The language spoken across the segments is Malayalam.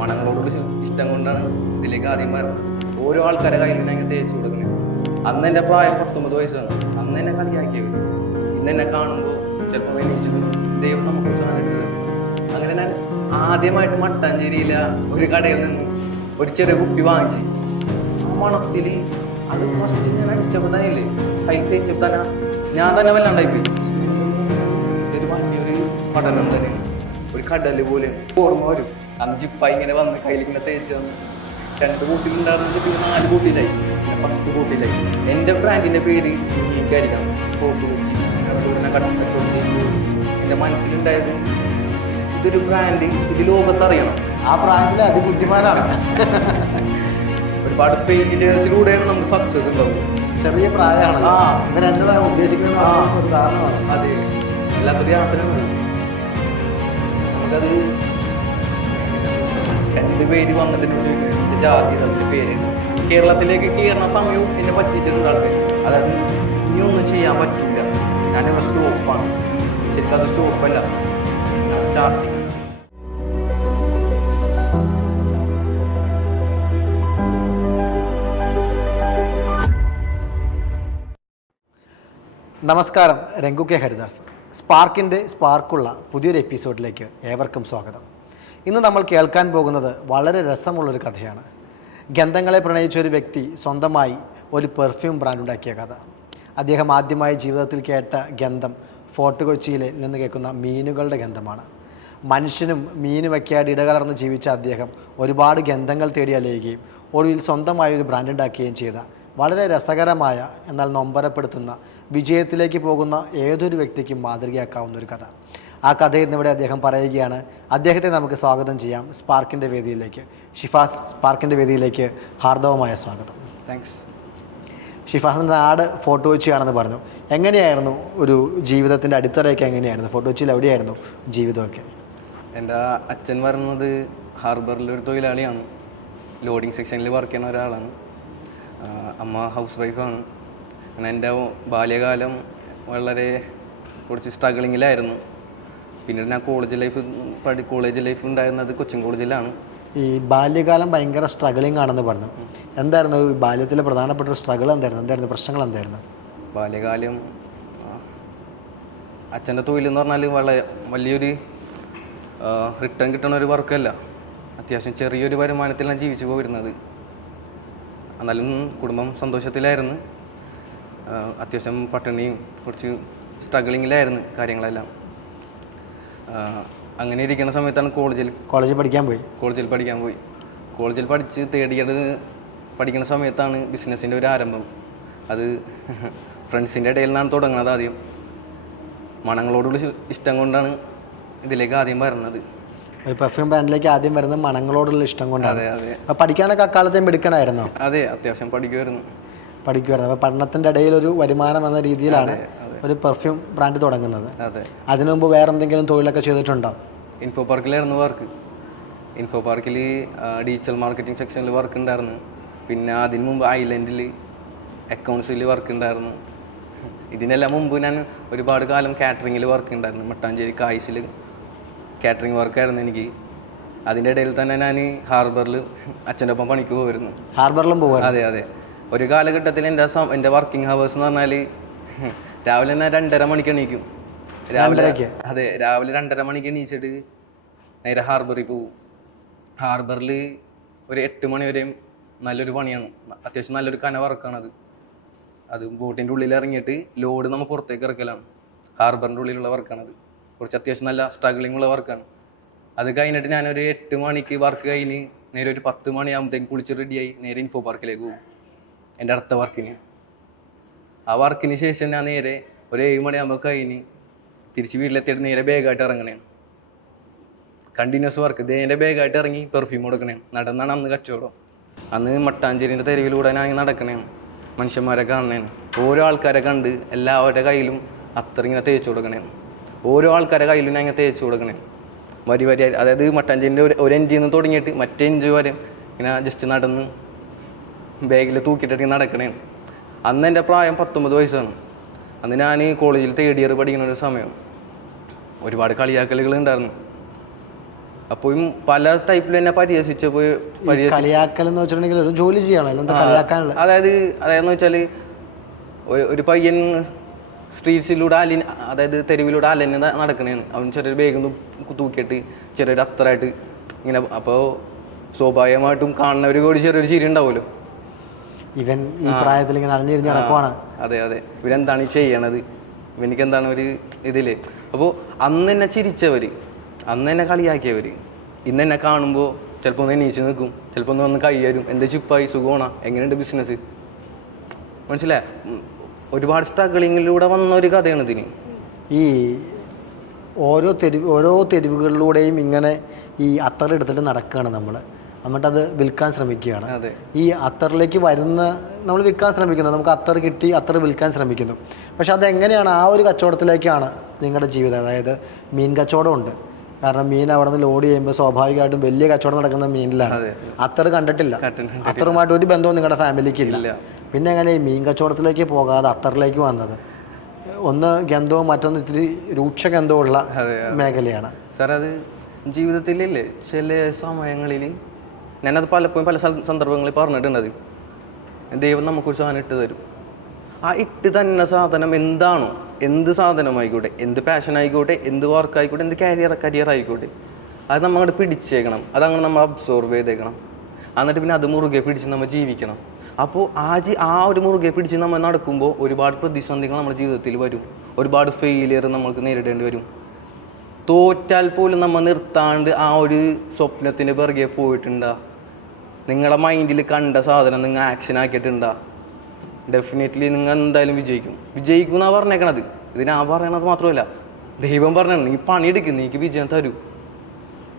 മണങ്ങളോട് ഇഷ്ടം കൊണ്ടാണ് ഇതിലേക്ക് ആദ്യം വരുന്നത്. ഓരോ ആൾക്കാരെ കയ്യിൽ ഞാൻ ഇങ്ങനെ തേച്ച് കൊടുക്കുന്നത്. അന്ന് എൻ്റെ പ്രായം 19 വയസ്സാണ്. അന്ന് എന്നെ കളിയാക്കിയത്. ഇന്ന് എന്നെ കാണുമ്പോൾ ചിലപ്പോൾ എണീച്ചിട്ട് ദൈവം നമുക്ക് സാധനം. അങ്ങനെ ഞാൻ ആദ്യമായിട്ട് മട്ടാഞ്ചേരിയിലെ ഒരു കടയിൽ നിന്ന് ഒരു ചെറിയ കുപ്പി വാങ്ങിച്ച് ആ മണത്തിൽ അത് ഫസ്റ്റ് ഞാൻ അടിച്ചപ്പോൾ തന്നെ ഇല്ലേ കൈ തേച്ചപ്പോൾ തന്നെ ഞാൻ തന്നെ വല്ലാണ്ടായിപ്പോയി. ഇതൊരു വലിയൊരു പഠനം തന്നെ, ഒരു കടല് പോലെ ഓർമ്മ വരും. അഞ്ചിപ്പായി ഇങ്ങനെ വന്ന് കയ്യിലിങ്ങനെ തേച്ച് വന്ന് 2 ബോട്ടിലുണ്ടായിരുന്നത് പിന്നെ 4 ബോട്ടിലായി, പിന്നെ 10 ബോട്ടിലായി. എൻ്റെ ബ്രാൻഡിൻ്റെ പേര് യൂണിക്കായിരിക്കണം. ഫോട്ടോ വെച്ച് അതുപോലെ കടച്ചോണ്ടി എൻ്റെ മനസ്സിലുണ്ടായത് ഇതൊരു ബ്രാൻഡ് ഇത് ലോകത്തറിയണം. ആ പ്രായത്തിൽ അതിബുദ്ധിമാനാണ്. ഒരുപാട് ഫെയിലിയേഴ്സിലൂടെയാണ് നമുക്ക് സക്സസ് ഉണ്ടാവും. ചെറിയ പ്രായമാണ് ഇവൻ എന്നതാ ഉദ്ദേശിക്കുന്നത് ഒരു കാരണമാണ്. അതെ, അല്ലാത്തൊരു യാത്രയാണ്. നമുക്കത് 2 പേര് വന്നിട്ട് ചോദിക്കുന്നത് ജാതി തമ്മിൽ പേര് കേരളത്തിലേക്ക് കയറുന്ന സമയവും എന്നെ പറ്റിച്ചിട്ടുണ്ട് ആൾക്കാർ. അതായത് ഇനിയൊന്നും ചെയ്യാൻ പറ്റില്ല, ഞാനിവിടെ സ്റ്റോപ്പാണ്. ശരിക്കും അത് സ്റ്റോപ്പല്ല, ഞാൻ സ്റ്റാർട്ടിങ്. നമസ്കാരം, രംഗു കെ ഹരിദാസ്. സ്പാർക്കിൻ്റെ സ്പാർക്കുള്ള പുതിയൊരു എപ്പിസോഡിലേക്ക് ഏവർക്കും സ്വാഗതം. ഇന്ന് നമ്മൾ കേൾക്കാൻ പോകുന്നത് വളരെ രസമുള്ളൊരു കഥയാണ്. ഗന്ധങ്ങളെ പ്രണയിച്ച ഒരു വ്യക്തി സ്വന്തമായി ഒരു പെർഫ്യൂം ബ്രാൻഡ് ഉണ്ടാക്കിയ കഥ. അദ്ദേഹം ആദ്യമായി ജീവിതത്തിൽ കേട്ട ഗന്ധം ഫോർട്ട് കൊച്ചിയിൽ നിന്ന് കേൾക്കുന്ന മീനുകളുടെ ഗന്ധമാണ്. മനുഷ്യനും മീനുമൊക്കെയായിട്ട് ഇടകലർന്ന് ജീവിച്ച അദ്ദേഹം ഒരുപാട് ഗന്ധങ്ങൾ തേടി അലയുകയും ഒടുവിൽ സ്വന്തമായി ഒരു ബ്രാൻഡ് ഉണ്ടാക്കുകയും ചെയ്ത വളരെ രസകരമായ എന്നാൽ നൊമ്പരപ്പെടുത്തുന്ന വിജയത്തിലേക്ക് പോകുന്ന ഏതൊരു വ്യക്തിക്കും മാതൃകയാക്കാവുന്ന ഒരു കഥ. ആ കഥ ഇന്നിവിടെ അദ്ദേഹം പറയുകയാണ്. അദ്ദേഹത്തെ നമുക്ക് സ്വാഗതം ചെയ്യാം സ്പാർക്കിൻ്റെ വേദിയിലേക്ക്. ഷിഫാസ്, സ്പാർക്കിൻ്റെ വേദിയിലേക്ക് ഹാർദവമായ സ്വാഗതം. താങ്ക്സ്. ഷിഫാസിൻ്റെ നാട് ഫോർട്ട് കൊച്ചിയാണെന്ന് പറഞ്ഞു. എങ്ങനെയായിരുന്നു ഒരു ജീവിതത്തിൻ്റെ അടിത്തറയൊക്കെ എങ്ങനെയായിരുന്നു? ഫോർട്ട് കൊച്ചിയിൽ എവിടെയായിരുന്നു ജീവിതമൊക്കെ? എൻ്റെ അച്ഛൻ പറയുന്നത് ഹാർബറിലൊരു തൊഴിലാളിയാണ്, ലോഡിംഗ് സെക്ഷനിൽ വർക്ക് ചെയ്യുന്ന ഒരാളാണ്. അമ്മ ഹൗസ് വൈഫാണ്. അങ്ങനെ എൻ്റെ ബാല്യകാലം വളരെ കുറച്ച് സ്ട്രഗിളിങ്ങിലായിരുന്നു. പിന്നീട് ഞാൻ കോളേജ് ലൈഫ് ഉണ്ടായിരുന്നത് കൊച്ചിൻ കോളേജിലാണ്. ഈ ബാല്യകാലം ഭയങ്കര സ്ട്രഗിളിംഗ് ആണെന്ന് പറഞ്ഞു. എന്തായിരുന്നു ഈ ബാല്യത്തിലെ പ്രധാനപ്പെട്ട ഒരു സ്ട്രഗിൾ? എന്തായിരുന്നു പ്രശ്നങ്ങൾ എന്തായിരുന്നു? ബാല്യകാലം അച്ഛൻ്റെ തൊഴിലെന്ന് പറഞ്ഞാൽ വളരെ വലിയൊരു റിട്ടേൺ കിട്ടുന്ന ഒരു വർക്കല്ല. അത്യാവശ്യം ചെറിയൊരു വരുമാനത്തിലാണ് ജീവിച്ചു പോയിരുന്നത്. എന്നാലും കുടുംബം സന്തോഷത്തിലായിരുന്നു. അത്യാവശ്യം പട്ടിണിയും കുറച്ച് സ്ട്രഗിളിങ്ങിലായിരുന്നു കാര്യങ്ങളെല്ലാം. അങ്ങനെ ഇരിക്കുന്ന സമയത്താണ് കോളേജിൽ പഠിക്കാൻ പോയി. കോളേജിൽ പഠിച്ച് 3rd ഇയർ പഠിക്കുന്ന സമയത്താണ് ബിസിനസ്സിൻ്റെ ഒരു ആരംഭം. അത് ഫ്രണ്ട്സിൻ്റെ ഇടയിൽ നിന്നാണ് തുടങ്ങുന്നത്. ആദ്യം മണങ്ങളോടുള്ള ഇഷ്ടം കൊണ്ടാണ് ഇതിലേക്ക് ആദ്യം വരുന്നത്. ഒരു പെർഫ്യൂം ബ്രാൻഡിലേക്ക് ആദ്യം വരുന്നത് മണങ്ങളോടുള്ള ഇഷ്ടം കൊണ്ടാണ്. അതെ അതെ. അപ്പോൾ പഠിക്കാനൊക്കെ അക്കാലത്തേയും എടുക്കണമായിരുന്നോ? അതെ, അത്യാവശ്യം പഠിക്കുമായിരുന്നു. അപ്പോൾ പഠനത്തിൻ്റെ ഇടയിൽ ഒരു വരുമാനം എന്ന രീതിയിലാണ് ഒരു പെർഫ്യൂം ബ്രാൻഡ് തുടങ്ങുന്നത്. അതെ. അതിനു മുമ്പ് വേറെ എന്തെങ്കിലും തൊഴിലൊക്കെ ചെയ്തിട്ടുണ്ടോ? ഇൻഫോ പാർക്കിലായിരുന്നു വർക്ക്. ഇൻഫോ പാർക്കിൽ ഡിജിറ്റൽ മാർക്കറ്റിംഗ് സെക്ഷനിൽ വർക്ക് ഉണ്ടായിരുന്നു. പിന്നെ അതിന് മുമ്പ് ഐലൻഡിൽ അക്കൗണ്ട്സിൽ വർക്ക് ഉണ്ടായിരുന്നു. ഇതിനെല്ലാം മുമ്പ് ഞാൻ ഒരുപാട് കാലം കാറ്ററിങ്ങിൽ വർക്ക് ഉണ്ടായിരുന്നു. മട്ടാഞ്ചേരി കായ്സിൽ കാറ്ററിംഗ് വർക്കായിരുന്നു എനിക്ക്. അതിൻ്റെ ഇടയിൽ തന്നെ ഞാൻ ഹാർബറിൽ അച്ഛൻ്റെ ഒപ്പം പണിക്ക് പോയിരുന്നു. ഹാർബറിലും പോകും? അതെ അതെ. ഒരു കാലഘട്ടത്തിൽ എൻ്റെ വർക്കിംഗ് ഹവേഴ്സ് എന്ന് പറഞ്ഞാൽ രാവിലെ ഞാൻ 2:30 മണിക്ക് എണീക്കും. രാവിലെ 2:30 മണിക്ക് എണീച്ചിട്ട് നേരെ ഹാർബറിൽ പോകും. ഹാർബറിൽ ഒരു 8 മണി വരെയും നല്ലൊരു പണിയാണ്. അത്യാവശ്യം നല്ലൊരു കന വർക്കാണത്. അത് ബോട്ടിൻ്റെ ഉള്ളിൽ ഇറങ്ങിയിട്ട് ലോഡ് നമ്മൾ പുറത്തേക്ക് ഇറക്കലാണ്. ഹാർബറിൻ്റെ ഉള്ളിലുള്ള വർക്കാണത്. കുറച്ച് അത്യാവശ്യം നല്ല സ്ട്രഗിളിംഗ് ഉള്ള വർക്കാണ്. അത് കഴിഞ്ഞിട്ട് ഞാനൊരു 8 മണിക്ക് വർക്ക് കഴിഞ്ഞ് നേരെ ഒരു 10 മണിയാകുമ്പോഴത്തേക്കും കുളിച്ച് റെഡിയായി നേരെ ഇൻഫോ പാർക്കിലേക്ക് പോകും എൻ്റെ അടുത്ത വർക്കിന്. ആ വർക്കിന് ശേഷം ഞാൻ നേരെ ഒരു 7 മണിയാകുമ്പോൾ കഴിഞ്ഞ് തിരിച്ച് വീട്ടിലെത്തിയിട്ട് നേരെ ബാഗായിട്ട് ഇറങ്ങണേ. Continuous work. എൻ്റെ ബാഗായിട്ട് ഇറങ്ങി പെർഫ്യൂം കൊടുക്കണേ. നടന്നാണ് അന്ന് കച്ചവടം. അന്ന് മട്ടാഞ്ചേരിൻ്റെ തെരുവിലൂടെ ഞാൻ മനുഷ്യന്മാരെ കാണണേ. ഓരോ ആൾക്കാരെ കണ്ട് എല്ലാവരുടെ കയ്യിലും അത്ര ഇങ്ങനെ തേച്ച് കൊടുക്കണേ. ഓരോ ആൾക്കാരെ കയ്യിലും ഞാൻ ഇങ്ങനെ തേച്ച് കൊടുക്കണേ. വരി. അതായത് മട്ടാഞ്ചേരിൻ്റെ ഒരു എൻജിൽ നിന്ന് തുടങ്ങിയിട്ട് മറ്റേ എൻജ് വരെ ഇങ്ങനെ ജസ്റ്റ് നടന്ന് ബാഗിൽ തൂക്കിയിട്ടിട്ട് നടക്കണേ. അന്ന് എൻ്റെ പ്രായം 19 വയസ്സാണ്. അന്ന് ഞാൻ കോളേജിൽ 3rd ഇയർ പഠിക്കുന്ന ഒരു സമയം. ഒരുപാട് കളിയാക്കലുകൾ ഉണ്ടായിരുന്നു. അപ്പോഴും പല ടൈപ്പിൽ തന്നെ പരിഹസിച്ചപ്പോൾ കളിയാക്കൽ എന്ന് വെച്ചിട്ടുണ്ടെങ്കിൽ ഒരു ജോലി ചെയ്യണം, എന്താ കളിയാക്കാനുള്ള. അതായതെന്ന് വെച്ചാൽ ഒരു പയ്യൻ സ്ട്രീറ്റ്സിലൂടെ അതായത് തെരുവിലൂടെ അലഞ്ഞ് നടക്കണേണ്. അവൻ ചെറിയൊരു ബാഗ് തൂക്കിയിട്ട് ചെറിയൊരു അത്രയായിട്ട് ഇങ്ങനെ. അപ്പോൾ സ്വാഭാവികമായിട്ടും കാണുന്നവർ കൂടി ചെറിയൊരു ചിരി ഉണ്ടാവുമല്ലോ. ഇവൻ ഈ പ്രായത്തിൽ ഇങ്ങനെ അലഞ്ഞിരിഞ്ഞ് നടക്കുവാണ്. അതെ ഇവരെന്താണ് ഈ ചെയ്യണത്, ഇവനിക്ക് എന്താണ് ഒരു ഇതില്. അപ്പോൾ അന്ന് എന്നെ ചിരിച്ചവര്, അന്ന് എന്നെ കളിയാക്കിയവര് ഇന്ന് എന്നെ കാണുമ്പോൾ ചിലപ്പോൾ ഒന്ന് എണീച്ച് നിൽക്കും, ചിലപ്പോൾ ഒന്ന് വന്ന് കൈ തരും. എന്താ ചിപ്പായി, സുഖമാണോ, എങ്ങനെയുണ്ട് ബിസിനസ്, മനസ്സിലായ? ഒരുപാട് സ്ട്രഗിളിങ്ങിലൂടെ വന്ന ഒരു കഥയാണ് ഇതിന്. ഈ ഓരോ തെരുവുകളിലൂടെയും ഇങ്ങനെ ഈ അത്തർ എടുത്തിട്ട് നടക്കുകയാണ് നമ്മൾ, എന്നിട്ടത് വിൽക്കാൻ ശ്രമിക്കുകയാണ്. ഈ അത്തറിലേക്ക് വരുന്ന നമ്മൾ വിൽക്കാൻ ശ്രമിക്കുന്നത്, നമുക്ക് അത്തർ കിട്ടി, അത്തർ വിൽക്കാൻ ശ്രമിക്കുന്നു. പക്ഷെ അതെങ്ങനെയാണ് ആ ഒരു കച്ചവടത്തിലേക്കാണ് നിങ്ങളുടെ ജീവിതം. അതായത് മീൻ കച്ചവടമുണ്ട്, കാരണം മീൻ അവിടെ നിന്ന് ലോഡ് ചെയ്യുമ്പോൾ സ്വാഭാവികമായിട്ടും വലിയ കച്ചവടം നടക്കുന്ന മീനിലാണ്. അത്തർ കണ്ടിട്ടില്ല, അത്തറുമായിട്ട് ഒരു ബന്ധവും നിങ്ങളുടെ ഫാമിലിക്ക് ഇല്ല. പിന്നെ എങ്ങനെ ഈ മീൻ കച്ചവടത്തിലേക്ക് പോകാതെ അത്തറിലേക്ക് വന്നത്? ഒന്ന് ഗന്ധവും മറ്റൊന്ന് ഇത്തിരി രൂക്ഷ ഗന്ധമുള്ള മേഖലയാണ് സാർ. അത് ജീവിതത്തിലില്ലേ ചില സമയങ്ങളിൽ, ഞാനത് പലപ്പോഴും പല സന്ദർഭങ്ങളിൽ പറഞ്ഞിട്ടുണ്ട്. അത് ദൈവം നമുക്കൊരു സാധനം ഇട്ട് തരും. ആ ഇട്ട് തന്നെ സാധനം എന്താണോ, എന്ത് സാധനമായിക്കോട്ടെ, എന്ത് പാഷൻ ആയിക്കോട്ടെ, എന്ത് വർക്ക് ആയിക്കോട്ടെ, എന്ത് കരിയർ ആയിക്കോട്ടെ, അത് നമ്മൾ അങ്ങോട്ട് പിടിച്ചേക്കണം, അതങ്ങനെ നമ്മൾ അബ്സോർവ് ചെയ്തേക്കണം. എന്നിട്ട് പിന്നെ അത് മുറുകെ പിടിച്ച് നമ്മൾ ജീവിക്കണം. അപ്പോൾ ആ ഒരു മുറുകെ പിടിച്ച് നമ്മൾ നടക്കുമ്പോൾ ഒരുപാട് പ്രതിസന്ധികൾ നമ്മുടെ ജീവിതത്തിൽ വരും, ഒരുപാട് ഫെയിലിയർ നമ്മൾക്ക് നേരിടേണ്ടി വരും. തോറ്റാൽ പോലും നമ്മൾ നിർത്താണ്ട് ആ ഒരു സ്വപ്നത്തിന് പിറകെ പോയിട്ടുണ്ടാ, നിങ്ങളുടെ മൈൻഡിൽ കണ്ട സാധനം നിങ്ങൾ ആക്ഷൻ ആക്കിയിട്ടുണ്ടാ, ഡെഫിനറ്റ്ലി നിങ്ങൾ എന്തായാലും വിജയിക്കും എന്നാണ് പറഞ്ഞേക്കണത്. ഇത് ഞാൻ പറയണത് മാത്രമല്ല, ദൈവം പറഞ്ഞാണ് നീ പണിയെടുക്കും, നീക്ക് വിജയം തരൂ.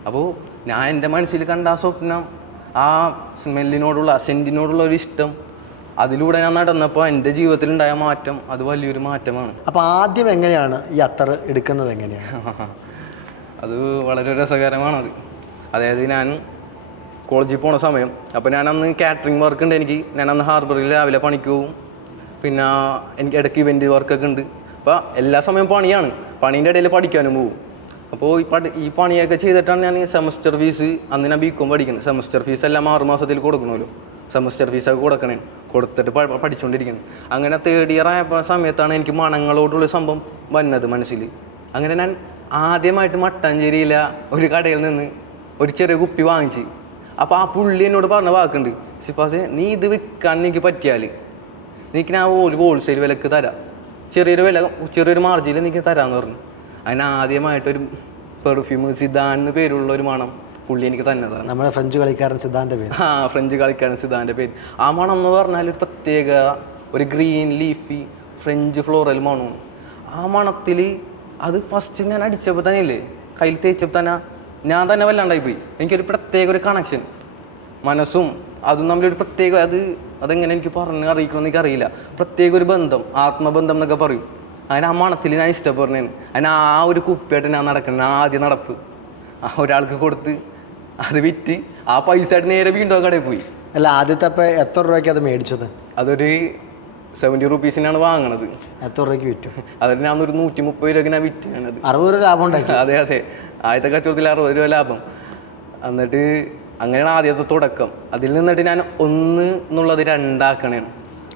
അപ്പോൾ ഞാൻ എൻ്റെ മനസ്സിൽ കണ്ട ആ സ്വപ്നം, ആ സ്മെല്ലിനോടുള്ള സെൻറ്റിനോടുള്ള ഒരു ഇഷ്ടം, അതിലൂടെ ഞാൻ നടന്നപ്പോൾ എൻ്റെ ജീവിതത്തിലുണ്ടായ മാറ്റം അത് വലിയൊരു മാറ്റമാണ്. അപ്പോൾ ആദ്യം എങ്ങനെയാണ് ഈ അത്തർ എടുക്കുന്നത്, എങ്ങനെയാണ്? അത് വളരെ രസകരമാണത്. അതായത് ഞാൻ കോളേജിൽ പോണ സമയം, അപ്പോൾ ഞാനന്ന് കാറ്ററിംഗ് വർക്ക് ഉണ്ട് എനിക്ക്. ഞാനന്ന് ഹാർബറിൽ രാവിലെ പണിക്ക് പോകും, പിന്നെ എനിക്ക് ഇടയ്ക്ക് ഇവൻ്റ് വർക്കൊക്കെ ഉണ്ട്. അപ്പോൾ എല്ലാ സമയവും പണിയാണ്, പണീൻ്റെ ഇടയിൽ പഠിക്കാനും പോകും. അപ്പോൾ ഈ പണിയൊക്കെ ചെയ്തിട്ടാണ് ഞാൻ സെമസ്റ്റർ ഫീസ്, അന്ന് ഞാൻ ബികോം പഠിക്കുന്നത്. സെമസ്റ്റർ ഫീസ് എല്ലാം 6 മാസത്തിൽ കൊടുക്കണമല്ലോ, സെമസ്റ്റർ ഫീസൊക്കെ കൊടുക്കണേ, കൊടുത്തിട്ട് പഠിച്ചുകൊണ്ടിരിക്കുന്നത്. അങ്ങനെ തേർഡ് ഇയർ ആയപ്പോൾ സമയത്താണ് എനിക്ക് മണങ്ങളോടുള്ള സംഭവം വന്നത് മനസ്സിൽ. അങ്ങനെ ഞാൻ ആദ്യമായിട്ട് മട്ടാഞ്ചേരിയിലെ ഒരു കടയിൽ നിന്ന് ഒരു ചെറിയ കുപ്പി വാങ്ങിച്ച്. അപ്പോൾ ആ പുള്ളി എന്നോട് പറഞ്ഞ വാക്കുണ്ട്, സിപ്പാസേ നീ ഇത് വിൽക്കാൻ എനിക്ക് പറ്റിയാൽ എനിക്ക് ഞാൻ ഹോൾസെയിൽ വിലക്ക് തരാം, ചെറിയൊരു മാർജിനിൽ എനിക്ക് തരാമെന്ന് പറഞ്ഞു. അതിന് ആദ്യമായിട്ടൊരു പെർഫ്യൂം സിദാൻ എന്ന് പേരുള്ള ഒരു മണം പുള്ളി എനിക്ക് തന്നതാണ്. നമ്മുടെ ഫ്രഞ്ച് കളിക്കാരൻ സിദാൻ്റെ പേര്. ഫ്രഞ്ച് കളിക്കാരൻ സിദാൻ്റെ പേര്. ആ മണം എന്ന് പറഞ്ഞാൽ ഒരു പ്രത്യേക ഒരു ഗ്രീൻ ലീഫി ഫ്രഞ്ച് ഫ്ലോറൽ മണമാണ്. ആ മണത്തിൽ അത് ഫസ്റ്റ് ഞാൻ അടിച്ചപ്പോൾ തന്നെ ഇല്ലേ, കയ്യിൽ തേച്ചപ്പോൾ തന്നെ ഞാൻ തന്നെ വല്ലാണ്ടായിപ്പോയി. എനിക്കൊരു പ്രത്യേക ഒരു കണക്ഷൻ, മനസ്സും അതും തമ്മിലൊരു പ്രത്യേക, അതെങ്ങനെ എനിക്ക് പറഞ്ഞ് അറിയിക്കണമെന്ന് എനിക്കറിയില്ല. പ്രത്യേക ഒരു ബന്ധം, ആത്മബന്ധം എന്നൊക്കെ പറയും. അതിന് ആ മണത്തിൽ ഞാൻ ഇഷ്ടപ്പെടുന്നതാണ്. അതിന് ആ ഒരു കുപ്പിയായിട്ട് ഞാൻ നടക്കണം. ആദ്യം നടപ്പ് ഒരാൾക്ക് കൊടുത്ത് അത് വിറ്റ് ആ പൈസ ആയിട്ട് നേരെ വീണ്ടും കടയിൽ പോയി. അല്ല, ആദ്യത്തെ അപ്പോൾ എത്ര രൂപയ്ക്ക് അത് മേടിച്ചത്? അതൊരു 70 റുപ്പീസിനാണ് വാങ്ങണത്. എത്ര രൂപയ്ക്ക് വിറ്റു? അതിന് ഞാൻ ഒരു 130 രൂപയ്ക്ക് ഞാൻ വിറ്റ്. ഞാനത് 60 രൂപ ലാഭം ഉണ്ടായി. അതെ ആദ്യത്തെ കച്ചവടത്തിൽ 60 രൂപ ലാഭം. എന്നിട്ട് അങ്ങനെയാണ് ആദ്യത്തെ തുടക്കം. അതിൽ നിന്നിട്ട് ഞാൻ 1 എന്നുള്ളത് 2 ആക്കണേണ്.